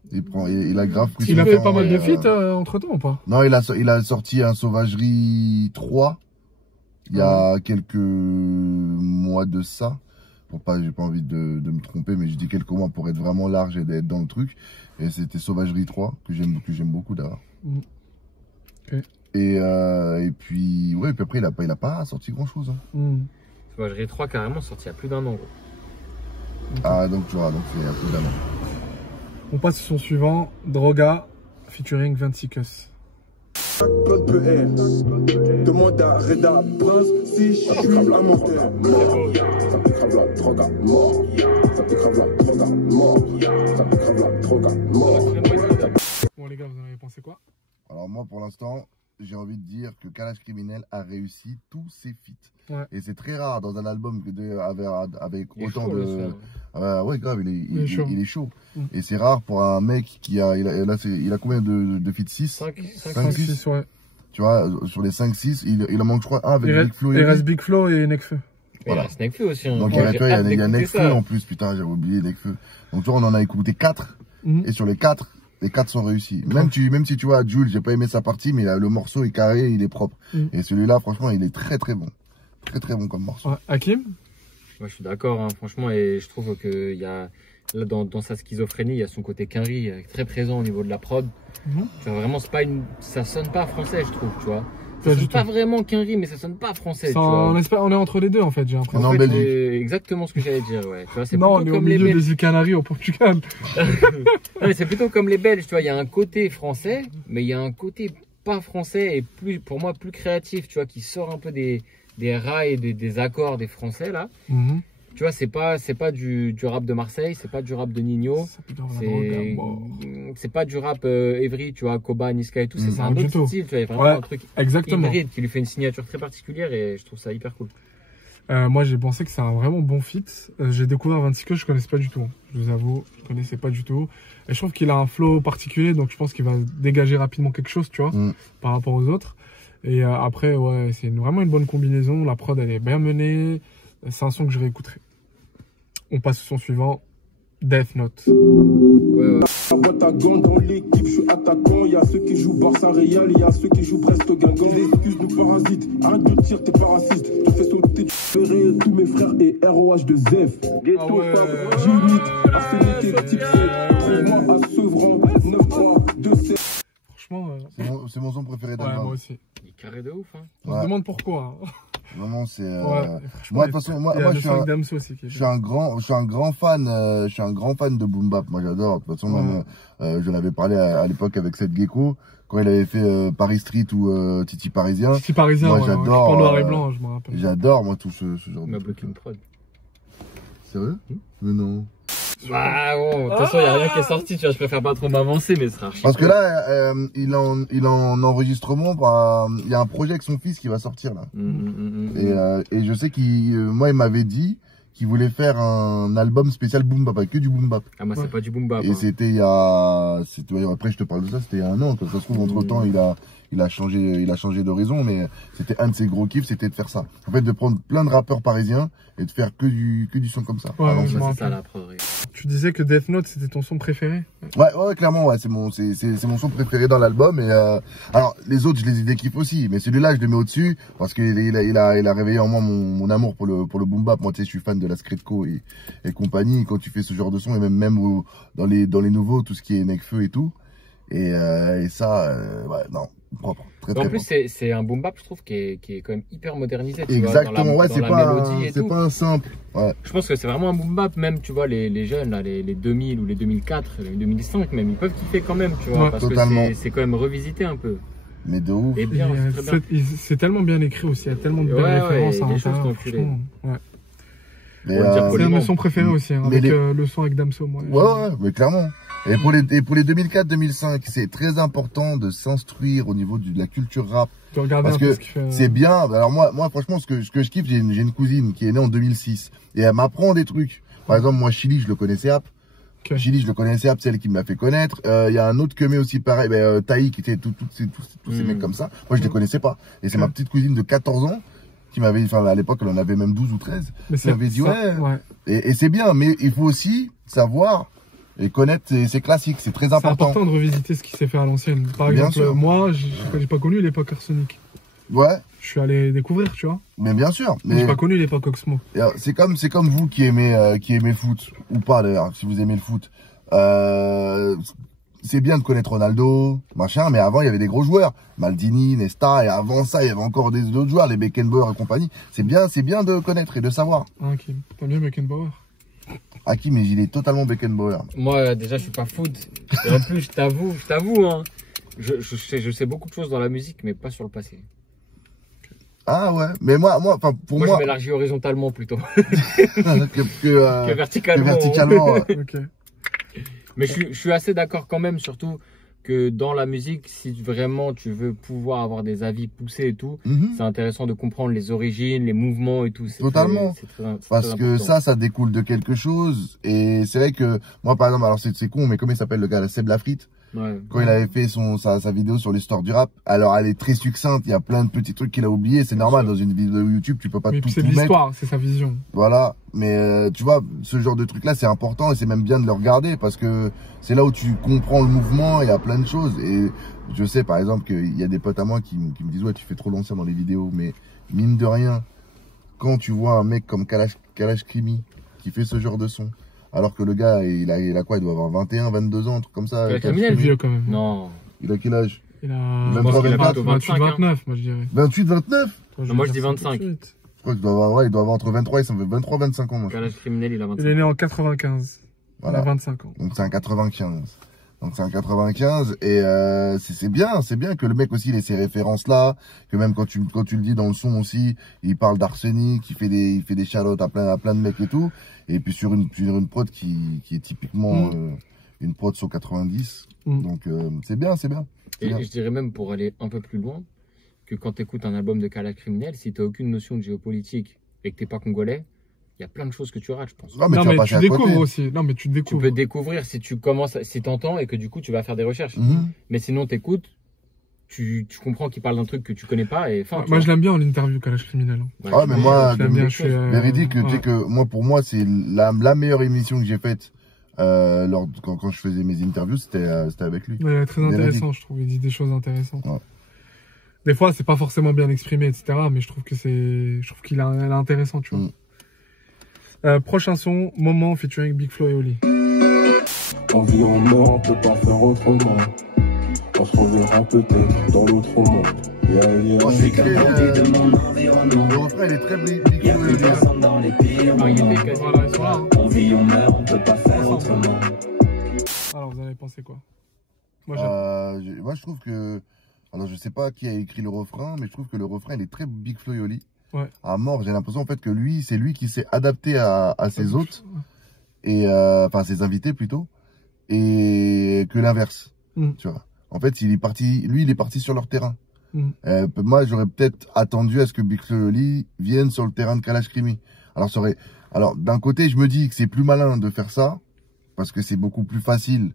Il a grave pris. Il a fait pas mal de feats entre temps ou pas? Non, il a sorti un Sauvagerie 3 il y a quelques mois de ça. J'ai pas envie de me tromper, mais je dis quelques mois pour être vraiment large et d'être dans le truc. Et c'était Sauvagerie 3 que j'aime beaucoup d'ailleurs. Okay. Et puis après il a pas sorti grand chose. Hein. Sauvagerie 3 carrément sorti il y a plus d'1 an. Gros. Ah donc tu vois, donc il y a plus d'1 an. On passe au son suivant, Droga, featuring 26 Code PR, demande à Reda Prince si je suis un menteur. Ça t'écrave la drogue à mort. Ça t'écrave la drogue à mort. Ça t'écrave la drogue à mort. Bon les gars, vous en avez pensé quoi? Alors moi pour l'instant, j'ai envie de dire que Kalash Criminel a réussi tous ses feats. Ouais. Et c'est très rare dans un album avec autant de... ouais, grave, il est chaud. Et c'est rare pour un mec qui a... Il a combien de feats? 6 6, ouais. Tu vois, sur les 5-6, il en manque, je crois, un avec Big Flo. Il reste Big Flo et Nekfeu. Voilà. Il reste Nekfeu aussi. Hein. Donc il y a Nekfeu en plus, putain, j'avais oublié Nekfeu. Donc tu vois, on en a écouté 4. Et sur les 4... Les 4 sont réussis. Même si tu vois, Jul, j'ai pas aimé sa partie, mais le morceau est carré, il est propre. Et celui-là, franchement, il est très très bon. Très très bon comme morceau. Ouais. Hakim? Moi, je suis d'accord, hein, franchement, et je trouve que il y a, là, dans sa schizophrénie, il y a son côté Quinry très présent au niveau de la prod. Tu vois, vraiment, ça sonne pas français, je trouve, tu vois. Ça sonne pas vraiment Quinry, mais ça sonne pas français. Tu vois. On est entre les deux en fait, j'ai l'impression. En fait, c'est exactement ce que j'allais dire, ouais. Tu vois, c'est non, on est au milieu des îles Canaries au Portugal. Non, mais c'est plutôt comme les Belges, tu vois. Il y a un côté français, mais il y a un côté pas français et pour moi plus créatif, tu vois, qui sort un peu des rails et des accords des Français là. Tu vois, c'est pas du rap de Marseille, c'est pas du rap de Nino, c'est pas du rap Evry, tu vois, Koba, Niska et tout, c'est un autre style, tu vois, il y a vraiment un truc hybride qui lui fait une signature très particulière et je trouve ça hyper cool. Moi j'ai pensé que c'est un vraiment bon feat. J'ai découvert 26 que je connaissais pas du tout, je vous avoue, je connaissais pas du tout. Et je trouve qu'il a un flow particulier, donc je pense qu'il va dégager rapidement quelque chose, tu vois, par rapport aux autres. Et après, ouais, c'est vraiment une bonne combinaison, la prod elle est bien menée, c'est un son que je réécouterai. On passe au son suivant, Death Note. La boîte à gants dans l'équipe, je suis attaquant. Il y a ceux qui jouent Barça Real, il y a ceux qui jouent Brest Guingamp. Les excuses de parasite, arrête de tir, t'es pas raciste. Tu fais sauter, tu ferais tous mes frères et ROH de Zef. Ghetto, Junit, Arsenic et Tipsy. Trouve-moi à Sevran, 9-3, 2-7. Franchement, c'est mon son préféré d'album. Ouais, moi aussi. Il est carré de ouf, hein. On se demande pourquoi. Vraiment, c'est. Moi, de toute façon, je suis un grand fan de Boom Bap. Moi, j'adore. De toute façon, même, je l'avais parlé à l'époque avec Seth Gecko quand il avait fait Paris Street ou Titi Parisien. Titi Parisien, moi, j'adore. En noir et blanc, je me rappelle. J'adore, moi, tout ce genre. Il m'a bloqué une prod. Sérieux? Mais non. Bah bon, de toute façon, il n'y a rien qui est sorti, tu vois, je préfère pas trop m'avancer, mais ce sera archi. Parce que là, il en enregistrement, il y a un projet avec son fils qui va sortir là. Et je sais moi il m'avait dit qui voulait faire un album spécial boom bap, avec que du boom bap. Ah, moi, c'est pas du boom bap. Et c'était il y a, après je te parle de ça, c'était il y a un an, quand ça se trouve, entre temps, il a changé d'horizon, mais c'était un de ses gros kiffs, c'était de faire ça. En fait, de prendre plein de rappeurs parisiens et de faire que du son comme ça. Ouais, c'est ça la preuve. Tu disais que Death Note c'était ton son préféré? Ouais, clairement, ouais, c'est mon son préféré dans l'album. Et alors les autres, je les dékiffe aussi, mais celui-là, je le mets au-dessus parce qu'il a réveillé en moi mon amour pour le boom bap. Moi, tu sais, je suis fan de la Skretko et compagnie. Quand tu fais ce genre de son, et même dans les nouveaux, tout ce qui est Nekfeu et tout. Et ça, ouais, non. Propre, très, en plus, c'est un boom bap, je trouve, qui est quand même hyper modernisé. Exactement, ouais, c'est pas un simple. Ouais. Je pense que c'est vraiment un boom bap, même, tu vois, les jeunes, là, les 2000 ou les 2004, les 2005 même, ils peuvent kiffer quand même, tu vois, ouais, parce totalement. Que c'est quand même revisité un peu. Mais de ouf. Et bien, c'est tellement bien écrit aussi, il y a tellement de belles références à l'intérieur. C'est un de mes sons préférés aussi, hein, avec le son avec Damso, moi. Ouais, mais clairement. Et pour les 2004-2005, c'est très important de s'instruire au niveau de la culture rap. Parce que c'est bien. Alors moi, franchement, ce que je kiffe, j'ai une cousine qui est née en 2006 et elle m'apprend des trucs. Par exemple, moi, Chili, je le connaissais App. Okay. Chili, je le connaissais App, c'est elle qui me l'a fait connaître. Il y a un autre Kemé aussi pareil, Taï, qui était tous ces mecs comme ça. Moi, je les connaissais pas. Et c'est ma petite cousine de 14 ans qui m'avait, enfin, à l'époque, elle en avait même 12 ou 13. Mais qui m'avait dit, ouais. Et c'est bien, mais il faut aussi savoir et connaître ses classiques, c'est très important. C'est important de revisiter ce qui s'est fait à l'ancienne. Par exemple, moi, j'ai pas connu l'époque Arsenic. Ouais. Je suis allé découvrir, tu vois. Mais bien sûr. Mais j'ai pas connu l'époque Oxmo. C'est comme vous qui aimez foot, ou pas d'ailleurs, si vous aimez le foot. C'est bien de connaître Ronaldo, machin, mais avant il y avait des gros joueurs. Maldini, Nesta, et avant ça il y avait encore d'autres joueurs, les Beckenbauer et compagnie. C'est bien de connaître et de savoir. Ah, ok. T'aimes bien Beckenbauer? Hakim, mais il est totalement Beckenbauer. Moi, déjà, je suis pas foot. Et en plus, je t'avoue, hein, je sais beaucoup de choses dans la musique, mais pas sur le passé. Ah ouais, mais moi, pour moi, je m'élargis horizontalement plutôt que verticalement. Ouais. Okay. Mais je suis assez d'accord quand même, surtout que dans la musique, si vraiment tu veux pouvoir avoir des avis poussés et tout, c'est intéressant de comprendre les origines, les mouvements et tout. Totalement. Parce que ça découle de quelque chose. Et c'est vrai que moi, par exemple, alors c'est con, mais comment il s'appelle le gars, Seb Lafrite? Ouais. Quand il avait fait sa vidéo sur l'histoire du rap, alors elle est très succincte, il y a plein de petits trucs qu'il a oubliés, c'est normal, dans une vidéo YouTube, tu peux pas tout mettre. C'est l'histoire, c'est sa vision. Voilà, mais tu vois, ce genre de truc là, c'est important et c'est même bien de le regarder parce que c'est là où tu comprends le mouvement, il y a plein de choses. Et je sais par exemple qu'il y a des potes à moi qui me disent ouais, tu fais trop l'ancien dans les vidéos, mais mine de rien, quand tu vois un mec comme Kalash Krimi qui fait ce genre de son, alors que le gars, il a quoi? Il doit avoir 21, 22 ans, un truc comme ça. Il est criminel, vieux quand même. Non. Il a quel âge? Il a 23, 24, 28, 29, moi je dirais. 28, 29? Non, moi je dis 25. Je crois qu'il doit avoir entre 23 et 23, 25 ans. Quel âge criminel, il a 25. Il est né en 95. Voilà. Il a 25 ans. Donc c'est un 95. Et c'est bien que le mec aussi il ait ces références là, que même quand tu le dis dans le son aussi, il parle d'Arsenic, il fait des shout-outs à plein de mecs et tout, et puis sur une prod qui est typiquement une prod sur 90. Donc c'est bien. Et je dirais même pour aller un peu plus loin que quand tu écoutes un album de Kalash Criminel, si tu n'as aucune notion de géopolitique et que tu n'es pas congolais, il y a plein de choses que tu rates, je pense. Non, mais tu découvres aussi. Non, mais tu découvres. Tu peux découvrir si tu commences, si t'entends et que du coup tu vas faire des recherches. Mais sinon t'écoutes, tu comprends qu'il parle d'un truc que tu connais pas et enfin. Moi je l'aime bien en interview Kalash Criminel. Ouais, mais moi, véridique, tu sais que pour moi c'est la meilleure émission que j'ai faite quand je faisais mes interviews, c'était avec lui. Ouais, très intéressant, je trouve. Il dit des choses intéressantes. Ouais. Des fois c'est pas forcément bien exprimé, etc. Mais je trouve qu'il est intéressant, tu vois. Prochain son, Moment featuring Big Flo et Oli. On vit en meurt, on peut pas faire autrement. On se reverra peut-être dans l'autre monde. Je suis de mon environnement. Le refrain il est très Big Flo et Oli. Dans les pires moments. On vit, on meurt, on peut pas faire autrement. Alors vous avez pensé quoi? Moi je trouve que, alors je sais pas qui a écrit le refrain, mais je trouve que le refrain il est très Big Flo et Oli. Ouais. À mort, j'ai l'impression en fait que c'est lui qui s'est adapté à ses hôtes et enfin ses invités plutôt, et que l'inverse. Tu vois. En fait, il est parti sur leur terrain. Moi, j'aurais peut-être attendu à ce que Big Flo et Oli viennent sur le terrain de Kalash Krimi. Alors d'un côté, je me dis que c'est plus malin de faire ça, parce que c'est beaucoup plus facile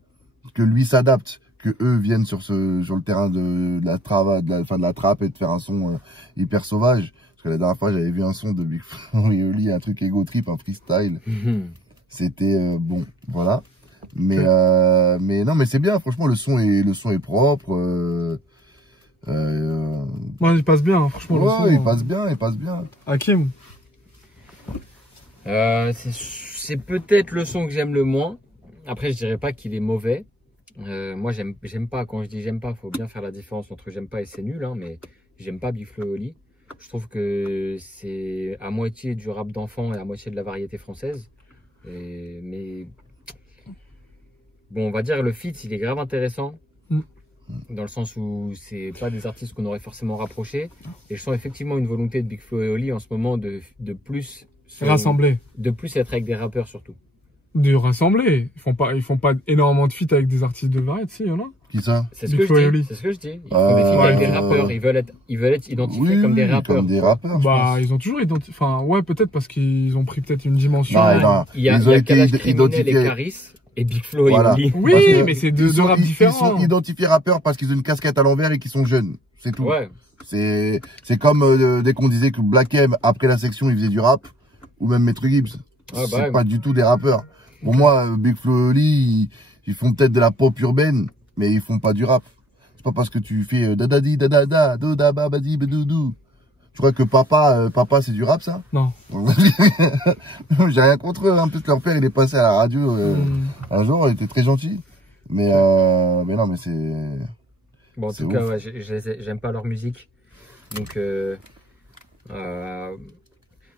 que lui s'adapte, que eux viennent sur le terrain de la trappe et de faire un son hyper sauvage. Parce que la dernière fois, j'avais vu un son de Big Flo et Oli, un truc ego trip, un freestyle. C'était bon, voilà. Mais non, mais c'est bien. Franchement, le son est propre. Moi, il passe bien, hein, franchement. Ouais, le son, il passe bien. Hakim. C'est peut-être le son que j'aime le moins. Après, je dirais pas qu'il est mauvais. Moi, j'aime pas. Quand je dis j'aime pas, faut bien faire la différence entre j'aime pas et c'est nul, hein, mais j'aime pas Big Flo et Oli. Je trouve que c'est à moitié du rap d'enfant et à moitié de la variété française. Mais bon, on va dire le feat, il est grave intéressant. Dans le sens où c'est pas des artistes qu'on aurait forcément rapprochés. Et je sens effectivement une volonté de Big Flo et Oli en ce moment de plus rassembler. De plus être avec des rappeurs surtout. De rassembler. Ils font pas énormément de feats avec des artistes de variété, si, il y en a. Qui ça? C'est ce que je dis. Ils font des feats avec des rappeurs. Ils veulent être identifiés comme des rappeurs. Comme des rappeurs. Bah, ils ont toujours identifié. Enfin, ouais, peut-être parce qu'ils ont pris peut-être une dimension. Il y a Kalash Criminel et Caris. Et Big Flo et Oli. Oui, mais c'est deux rap différents. Ils sont identifiés rappeurs parce qu'ils ont une casquette à l'envers et qu'ils sont jeunes. C'est tout. Ouais. C'est comme dès qu'on disait que Black M, après la section, il faisait du rap. Ou même Maître Gibbs. C'est pas du tout des rappeurs. Pour moi, Big Flo et Oli, ils font peut-être de la pop urbaine, mais ils font pas du rap. C'est pas parce que tu fais dadadi dadada dodababadi bedoudou. Tu crois que papa c'est du rap, ça? Non. J'ai rien contre eux. En plus, leur père, il est passé à la radio un jour, il était très gentil. Mais non, mais c'est... Bon, en tout cas, ouais, j'aime pas leur musique. Donc,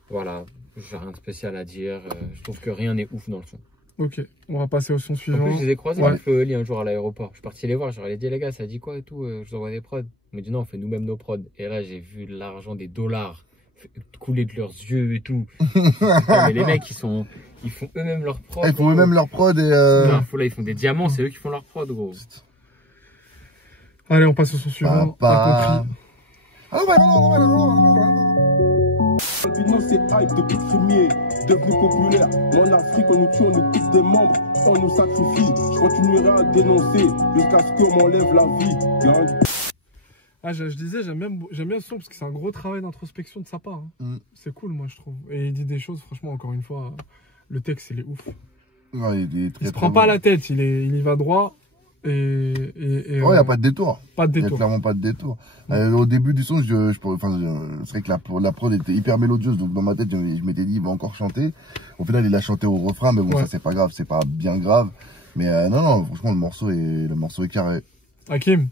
voilà, j'ai rien de spécial à dire. Je trouve que rien n'est ouf dans le son. Ok, on va passer au son suivant. En plus, je les ai croisés avec Flo et Oli un jour à l'aéroport. Je suis parti les voir, je leur ai dit, les gars, ça dit quoi et tout, je vous envoie des prods. Ils m'ont dit, non, on fait nous-mêmes nos prods. Et là, j'ai vu l'argent des dollars couler de leurs yeux et tout. Mais les mecs, ils font eux-mêmes leurs prods. Ils font eux-mêmes leurs prods et... Non, là, ils font des diamants, c'est eux qui font leurs prods, gros. Allez, on passe au son suivant. Rapidement, c'est hype depuis fumier, devenu populaire. Moi en Afrique, on nous tue, on nous coupe des membres, on nous sacrifie. Je continuerai à dénoncer jusqu'à ce qu'on m'enlève la vie. Ah, je disais, j'aime bien ce son parce que c'est un gros travail d'introspection de sa part. Hein. C'est cool, moi, je trouve. Et il dit des choses, franchement, encore une fois, le texte, il est ouf. Ouais, il se prend pas la tête, il y va droit. Ouais, il n'y a pas de détour. Pas de détour. Il n'y a clairement pas de détour. Au début du son, c'est vrai que la prod était hyper mélodieuse, donc dans ma tête, je m'étais dit, il va encore chanter. Au final, il a chanté au refrain, mais bon, ça, c'est pas grave, c'est pas bien grave. Mais non, franchement, le morceau est carré. Hakim?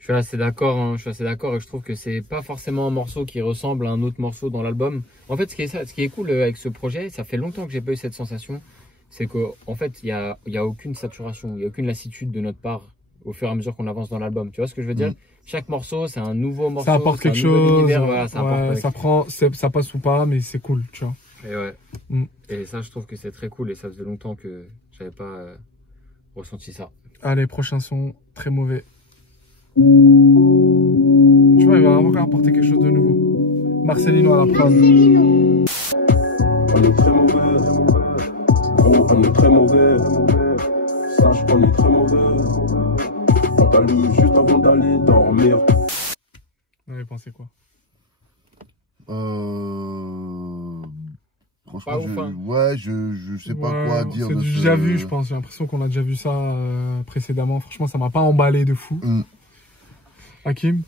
Je suis assez d'accord, hein, et je trouve que c'est pas forcément un morceau qui ressemble à un autre morceau dans l'album. En fait, ce qui est cool avec ce projet, ça fait longtemps que j'ai pas eu cette sensation. C'est qu'en fait, il y a aucune saturation, il n'y a aucune lassitude de notre part au fur et à mesure qu'on avance dans l'album. Tu vois ce que je veux dire? Chaque morceau, c'est un nouveau morceau. Ça apporte quelque chose. Voilà, ça passe ou pas, mais c'est cool, tu vois. Et ouais. Et ça, je trouve que c'est très cool et ça faisait longtemps que j'avais pas ressenti ça. Allez, prochain son, très mauvais. Tu vois, il va encore apporter quelque chose de nouveau. Marcelino à la prod. On est très mauvais. On est très mauvais, sache qu'on est très mauvais. On t'a lu juste avant d'aller dormir. Vous avez pensé quoi? Franchement, je sais pas quoi dire. C'est déjà vu, je pense. J'ai l'impression qu'on a déjà vu ça précédemment. Franchement, ça m'a pas emballé de fou. Hakim?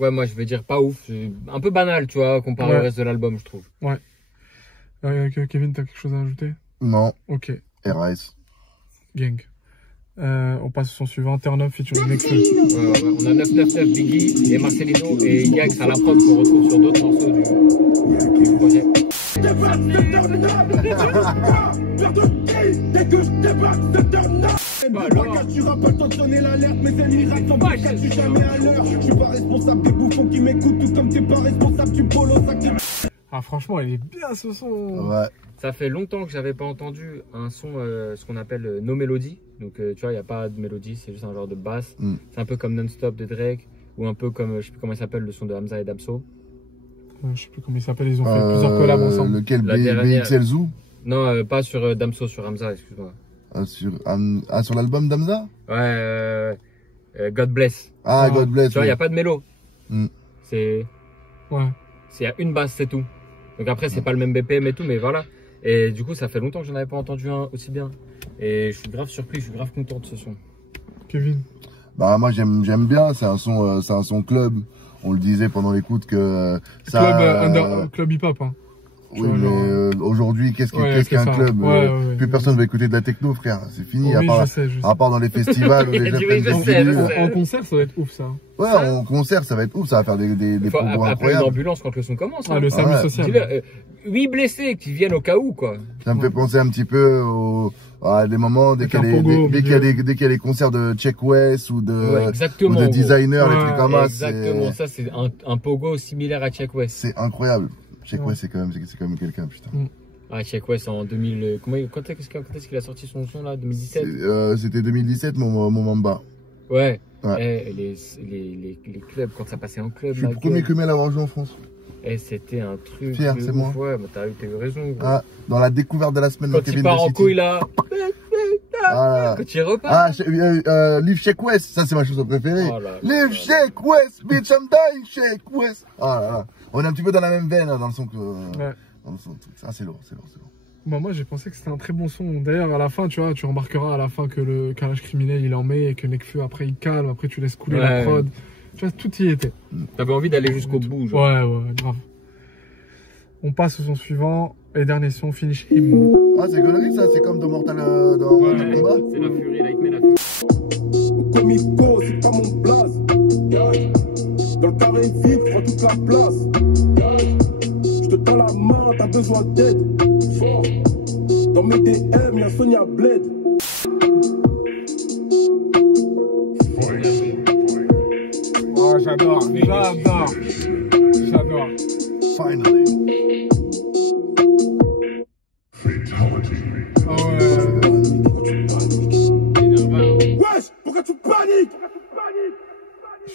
Ouais, moi je vais dire pas ouf. Un peu banal, tu vois, comparé au reste de l'album, je trouve. Ouais. Kevin, t'as quelque chose à ajouter? Non. Ok. RAS. Gang. On passe au son suivant, Turn Up featuring Nexus. On a 999 Biggie et Marcelino et Yax à la prod qu'on retrouve sur d'autres morceaux du projet. Tu rappelles toi donner l'alerte, mais c'est miracle sans pas, je suis jamais à l'heure. Je suis pas responsable des bouffons qui m'écoutent, tout comme t'es pas responsable du polo sac. Ah franchement, il est bien ce son. Ouais. Ça fait longtemps que j'avais pas entendu un son, ce qu'on appelle no mélodie. Donc tu vois, il n'y a pas de mélodie, c'est juste un genre de basse. C'est un peu comme Non-Stop de Drake, ou un peu comme, je sais plus comment il s'appelle, le son de Hamza et Damso. Je sais plus comment il s'appelle, ils ont fait plusieurs collabs ensemble. Lequel, BXL Zoo? Non, pas sur Damso, sur Hamza, excuse-moi. Sur l'album d'Hamza? Ouais, God Bless. Ah, God Bless. Tu vois, il n'y a pas de mélo. C'est. Ouais. Il y a une basse, c'est tout. Donc après, c'est pas le même BPM et tout, mais voilà. Et du coup, ça fait longtemps que j'en avais pas entendu un aussi bien. Et je suis grave surpris, je suis grave content de ce son. Kevin? Bah, moi, j'aime bien. C'est un son club. On le disait pendant l'écoute que ça. Club hip-hop, hein. Oui, mais aujourd'hui, qu'est-ce qu'un club? Plus personne va écouter de la techno, frère. C'est fini. Oui, à part dans les festivals où les gens En concert, ça va être ouf, ça. Ouais, en concert, ça va être ouf. Ça va faire des propos incroyables. Une ambulance quand le son commence. Le service social. 8 blessés qui viennent au cas où, quoi. Ça me fait penser un petit peu à des moments dès qu'il y a des concerts de Check West ou de designers, les trucs comme ça. Exactement, ça c'est un pogo similaire à Check West. C'est incroyable. Check West, c'est quand même quelqu'un, putain. Ah, Check West en 2000. Quand est-ce qu'il a sorti son son là? 2017? C'était 2017, mon Mamba. Ouais. Les clubs, quand ça passait en club. Je suis le premier club à l'avoir joué en France. Et c'était un truc. Fier, c'est moi. Ouais, mais t'as eu raison. Gros. Ah, dans la découverte de la semaine. Quand il part en couille là. Quand il repart. Live Check West, ça c'est ma chose préférée. Live Check West, bitch, I'm dying Check West. Ah là là. On est un petit peu dans la même veine dans le son que. Dans le son. Ah, c'est lourd. Bah, moi j'ai pensé que c'était un très bon son. D'ailleurs, à la fin, tu vois, tu remarqueras à la fin que le carrelage criminel il en met et que Nekfeu après il calme, après tu laisses couler la prod. Tu vois, tout y était. T'avais envie d'aller jusqu'au bout, genre. Ouais, grave. On passe au son suivant. Et dernier son, Finish Him. Ah, c'est connerie ça, c'est comme dans Mortal Kombat. C'est la furie, Lightning, la furie. Au comico, c'est pas mon blaze. Dans le carré vide, prends toute la place. Je te tends la main, t'as besoin d'aide. Fort. Dans mes DM, y'a Sonia Bled. Oh, j'adore. Finally. Wesh, pourquoi tu paniques?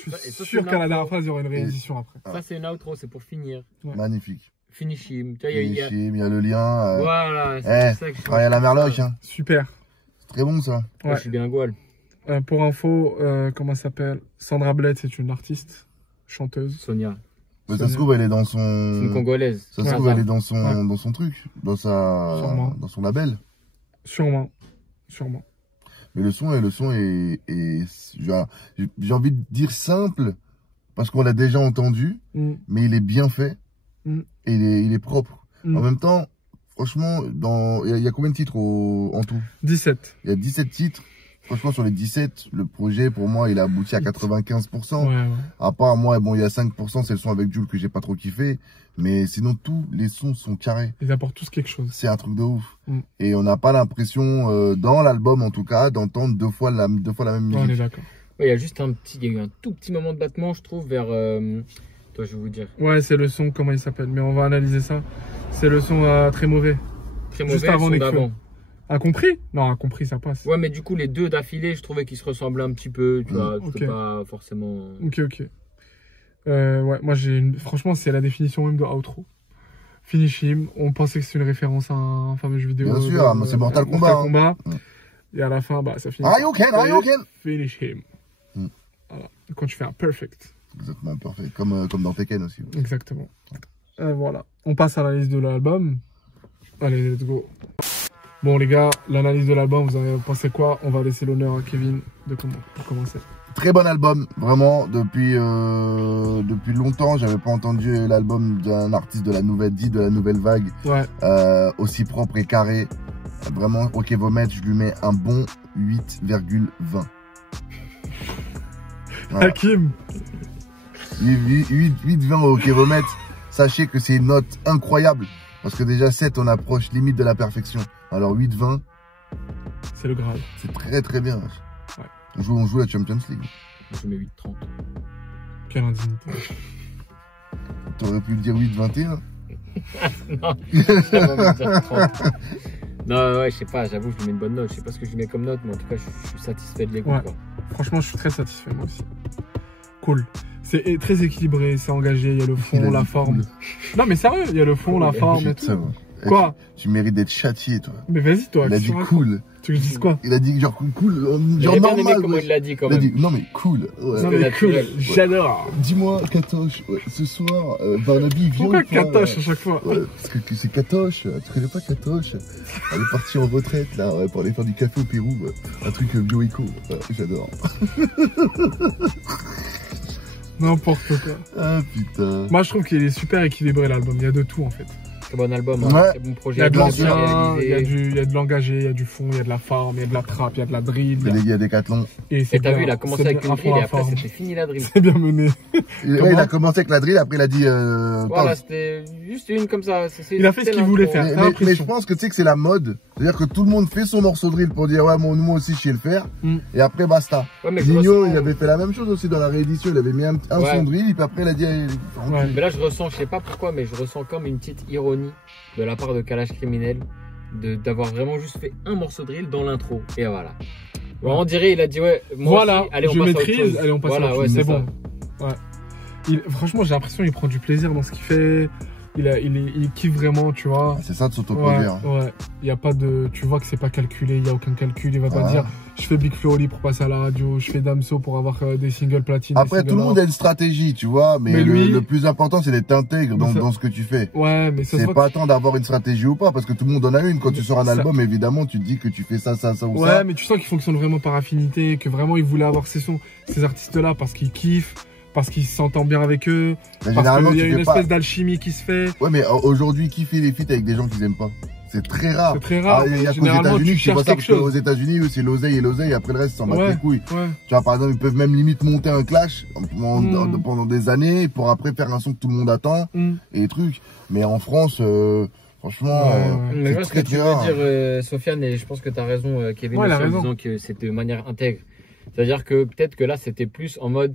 Je suis sûr qu'à la dernière phrase, il y aura une réédition après. Ça, c'est une outro, c'est pour finir. Magnifique. Finish him. Il y a le lien. Voilà, c'est ça que je travaille à la Merloche. Hein. Super. C'est très bon ça. Ouais, je suis bien Goual. Pour info, comment elle s'appelle? Sandra Bled, c'est une artiste, chanteuse. Sonia. Mais ça se trouve, elle est dans son. C'est une Congolaise. Ça se trouve, elle est dans son truc, dans son label. Sûrement. Mais le son est j'ai envie de dire simple, parce qu'on l'a déjà entendu, mais il est bien fait, et il est propre. En même temps, franchement, il y a combien de titres en tout? 17. Il y a 17 titres. Franchement, sur les 17, le projet, pour moi, il a abouti à 95%. Ouais. À part moi, bon, il y a 5%, c'est le son avec Jules que j'ai pas trop kiffé. Mais sinon, tous les sons sont carrés. Ils apportent tous quelque chose. C'est un truc de ouf. Et on n'a pas l'impression, dans l'album en tout cas, d'entendre deux fois la même musique. On est d'accord. Ouais, il y a eu un tout petit moment de battement, je trouve, vers... Toi, je vais vous dire. Ouais, c'est le son, comment il s'appelle? Mais on va analyser ça. C'est le son très mauvais. Très mauvais, juste avant les d'avant. Incompris? Non, Incompris, ça passe. Ouais, mais du coup, les deux d'affilée, je trouvais qu'ils se ressemblaient un petit peu. Tu vois, c'était pas forcément... Ok. Ouais, moi, franchement, c'est la définition même de outro. Finish Him. On pensait que c'était une référence à un fameux jeu vidéo. Bien sûr, c'est Mortal Kombat. Et à la fin, ça finit. Are you can? Finish Him. Voilà. Quand tu fais un perfect. Exactement, perfect. Comme dans Tekken aussi. Exactement. Voilà. On passe à l'analyse de l'album. Allez, let's go. Bon les gars, l'analyse de l'album, vous avez pensé quoi? On va laisser l'honneur à Kevin pour commencer. Très bon album, vraiment. Depuis longtemps, j'avais pas entendu l'album d'un artiste de la nouvelle vague, aussi propre et carré. Vraiment, OK Vomet, je lui mets un bon 8,20. Voilà. Hakim 8,20 au OK Vomet. Sachez que c'est une note incroyable. Parce que déjà 7, on approche limite de la perfection. Alors 8,20. C'est le Graal. C'est très très bien. Ouais. On joue la Champions League. Je mets 8,30. Quelle indignité. T'aurais pu le dire 8,21. Non, dire 30. Non, ouais, je sais pas, j'avoue, je lui mets une bonne note. Je sais pas ce que je lui mets comme note, mais en tout cas, je suis satisfait de l'écoute. Ouais. Franchement, je suis très satisfait, moi aussi. Cool. C'est très équilibré, c'est engagé, il y a le fond, la forme. Non mais sérieux, il y a le fond, la forme et tout. Quoi? Tu mérites d'être châtié, toi. Mais vas-y, toi. Il a dit cool. Tu veux que je dise quoi? Il a dit genre cool, genre normal. Bien aimé comment il l'a dit quand même. Il a dit non mais cool. Ouais. Non mais cool, j'adore. Dis-moi, Katoche, ce soir, Barnaby vient. Pourquoi Katoche à chaque fois? Ouais, parce que c'est Katoche, tu connais pas Katoche? Elle est partie en retraite là, ouais, pour aller faire du café au Pérou, un truc bio-éco. J'adore. N'importe quoi. Ah putain. Moi je trouve qu'il est super équilibré l'album, il y a de tout en fait. Très bon album, hein. Ouais. Très bon projet. Il y a de l'ancien, il y a de l'engagé, il y a du fond, il y a de la forme, il y a de la trappe, il y a de la drill. Il y a des Décathlon. Et t'as vu, il a commencé avec une drill et après c'était fini la drill. C'est bien mené. Il a commencé avec la drill, après il a dit voilà, c'était juste une comme ça. Il a fait ce qu'il voulait faire. Mais je pense que tu sais que c'est la mode. C'est-à-dire que tout le monde fait son morceau de drill pour dire ouais, moi aussi je sais le faire. Et après basta. Nino, il avait fait la même chose aussi dans la réédition. Il avait mis un son de drill et puis après il a dit. Mais là je ressens, je sais pas pourquoi, mais je ressens comme une petite ironie de la part de Kalash Criminel d'avoir vraiment juste fait un morceau de drill dans l'intro. Et voilà. Bon, on dirait, il a dit ouais, moi voilà, aussi, allez, on je passe maîtrise, à autre chose. allez, on passe à autre chose, c'est bon. Ouais. Franchement, j'ai l'impression qu'il prend du plaisir dans ce qu'il fait. Il kiffe vraiment, tu vois. C'est ça de s'autoproduire. Ouais. Il y a pas de, tu vois que c'est pas calculé, il y a aucun calcul. Il va pas dire, je fais Big Flo Oli pour passer à la radio, je fais Damso pour avoir des singles platine. Après, tout le monde a une stratégie, tu vois. Mais lui, le plus important, c'est d'être intègre dans ce que tu fais. Ouais, mais ça c'est pas tant d'avoir une stratégie ou pas, parce que tout le monde en a une. Quand tu sors un album, évidemment, tu te dis que tu fais ça ou ça. Ouais, mais tu sens qu'il fonctionne vraiment par affinité, que vraiment il voulait avoir ces artistes-là parce qu'ils kiffent. Parce qu'ils s'entendent bien avec eux, parce qu'il y a une espèce d'alchimie qui se fait. Ouais, mais aujourd'hui, qui fait les feats avec des gens qu'ils aiment pas? C'est très rare. C'est très rare. Il y a qu'aux États-Unis que tu vois ça, parce qu'aux États-Unis, c'est l'oseille et l'oseille, après le reste, ils s'en battent les couilles. Ouais. Tu vois, par exemple, ils peuvent même limite monter un clash pendant des années pour après faire un son que tout le monde attend et des trucs. Mais en France, franchement, c'est très tu veux dire, Sofiane, et je pense que tu as raison, Kevin, aussi, en disant que c'était de manière intègre. C'est-à-dire que peut-être que là, c'était plus en mode.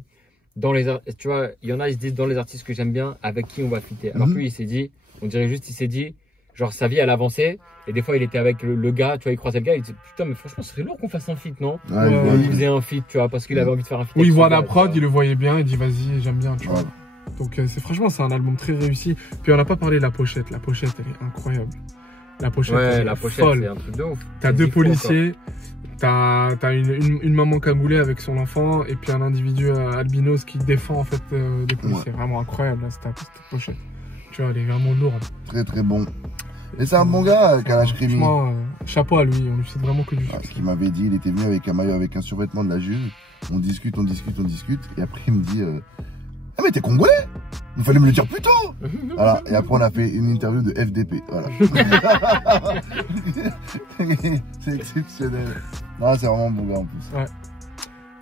Tu vois, il y en a, ils se disent dans les artistes que j'aime bien, avec qui on va fitter. Alors que lui, il s'est dit, on dirait juste, il s'est dit, genre sa vie, elle avançait, et des fois, il était avec le gars, tu vois, il croisait le gars, il disait, putain, mais franchement, ce serait lourd qu'on fasse un feat, non? Il faisait un feat, tu vois, parce qu'il avait envie de faire un feat. Oui, il voit la prod, il le voyait bien, il dit, vas-y, j'aime bien, tu vois. Donc, franchement, c'est un album très réussi. Puis, on n'a pas parlé de la pochette. La pochette, elle est incroyable. La pochette, c'est un truc de ouf. T'as deux policiers. T'as une maman cagoulée avec son enfant et puis un individu albinos qui défend en fait des policiers. C'est vraiment incroyable cette pochette. Tu vois, elle est vraiment lourde. Très très bon. Et c'est un bon gars, Kalash Criminel. Franchement, chapeau à lui, on lui souhaite vraiment que du succès. Ce qu'il m'avait dit, il était venu avec un maillot, avec un survêtement de la Juve. On discute. Et après, il me dit ah, mais t'es congolais? Il fallait me le dire plus tôt. Voilà. Et après, on a fait une interview de FDP. Voilà. C'est exceptionnel. Non, c'est vraiment bon gars en plus. Ouais.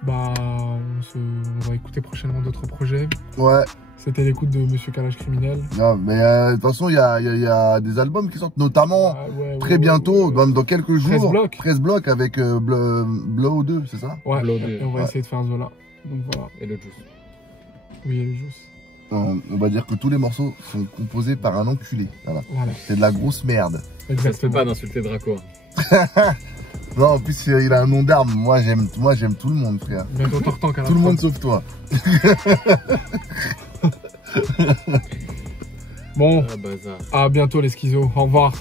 Bah, on va écouter prochainement d'autres projets. Ouais. C'était l'écoute de Monsieur Kalash Criminel. Non, mais de toute façon, il y a des albums qui sortent, notamment très bientôt, dans quelques jours. 13 blocs avec Blow 2, c'est ça? Ouais. Et on va essayer de faire Zola. Donc voilà. Et le Juice. Oui, et le Juice. On va dire que tous les morceaux sont composés par un enculé. Voilà. C'est de la grosse merde. Exactement. Ça se fait pas d'insulter Draco. Non, en plus, il a un nom d'arme. Moi, j'aime tout le monde, frère. Tout le monde sauf toi. Bon, à bientôt les schizos. Au revoir.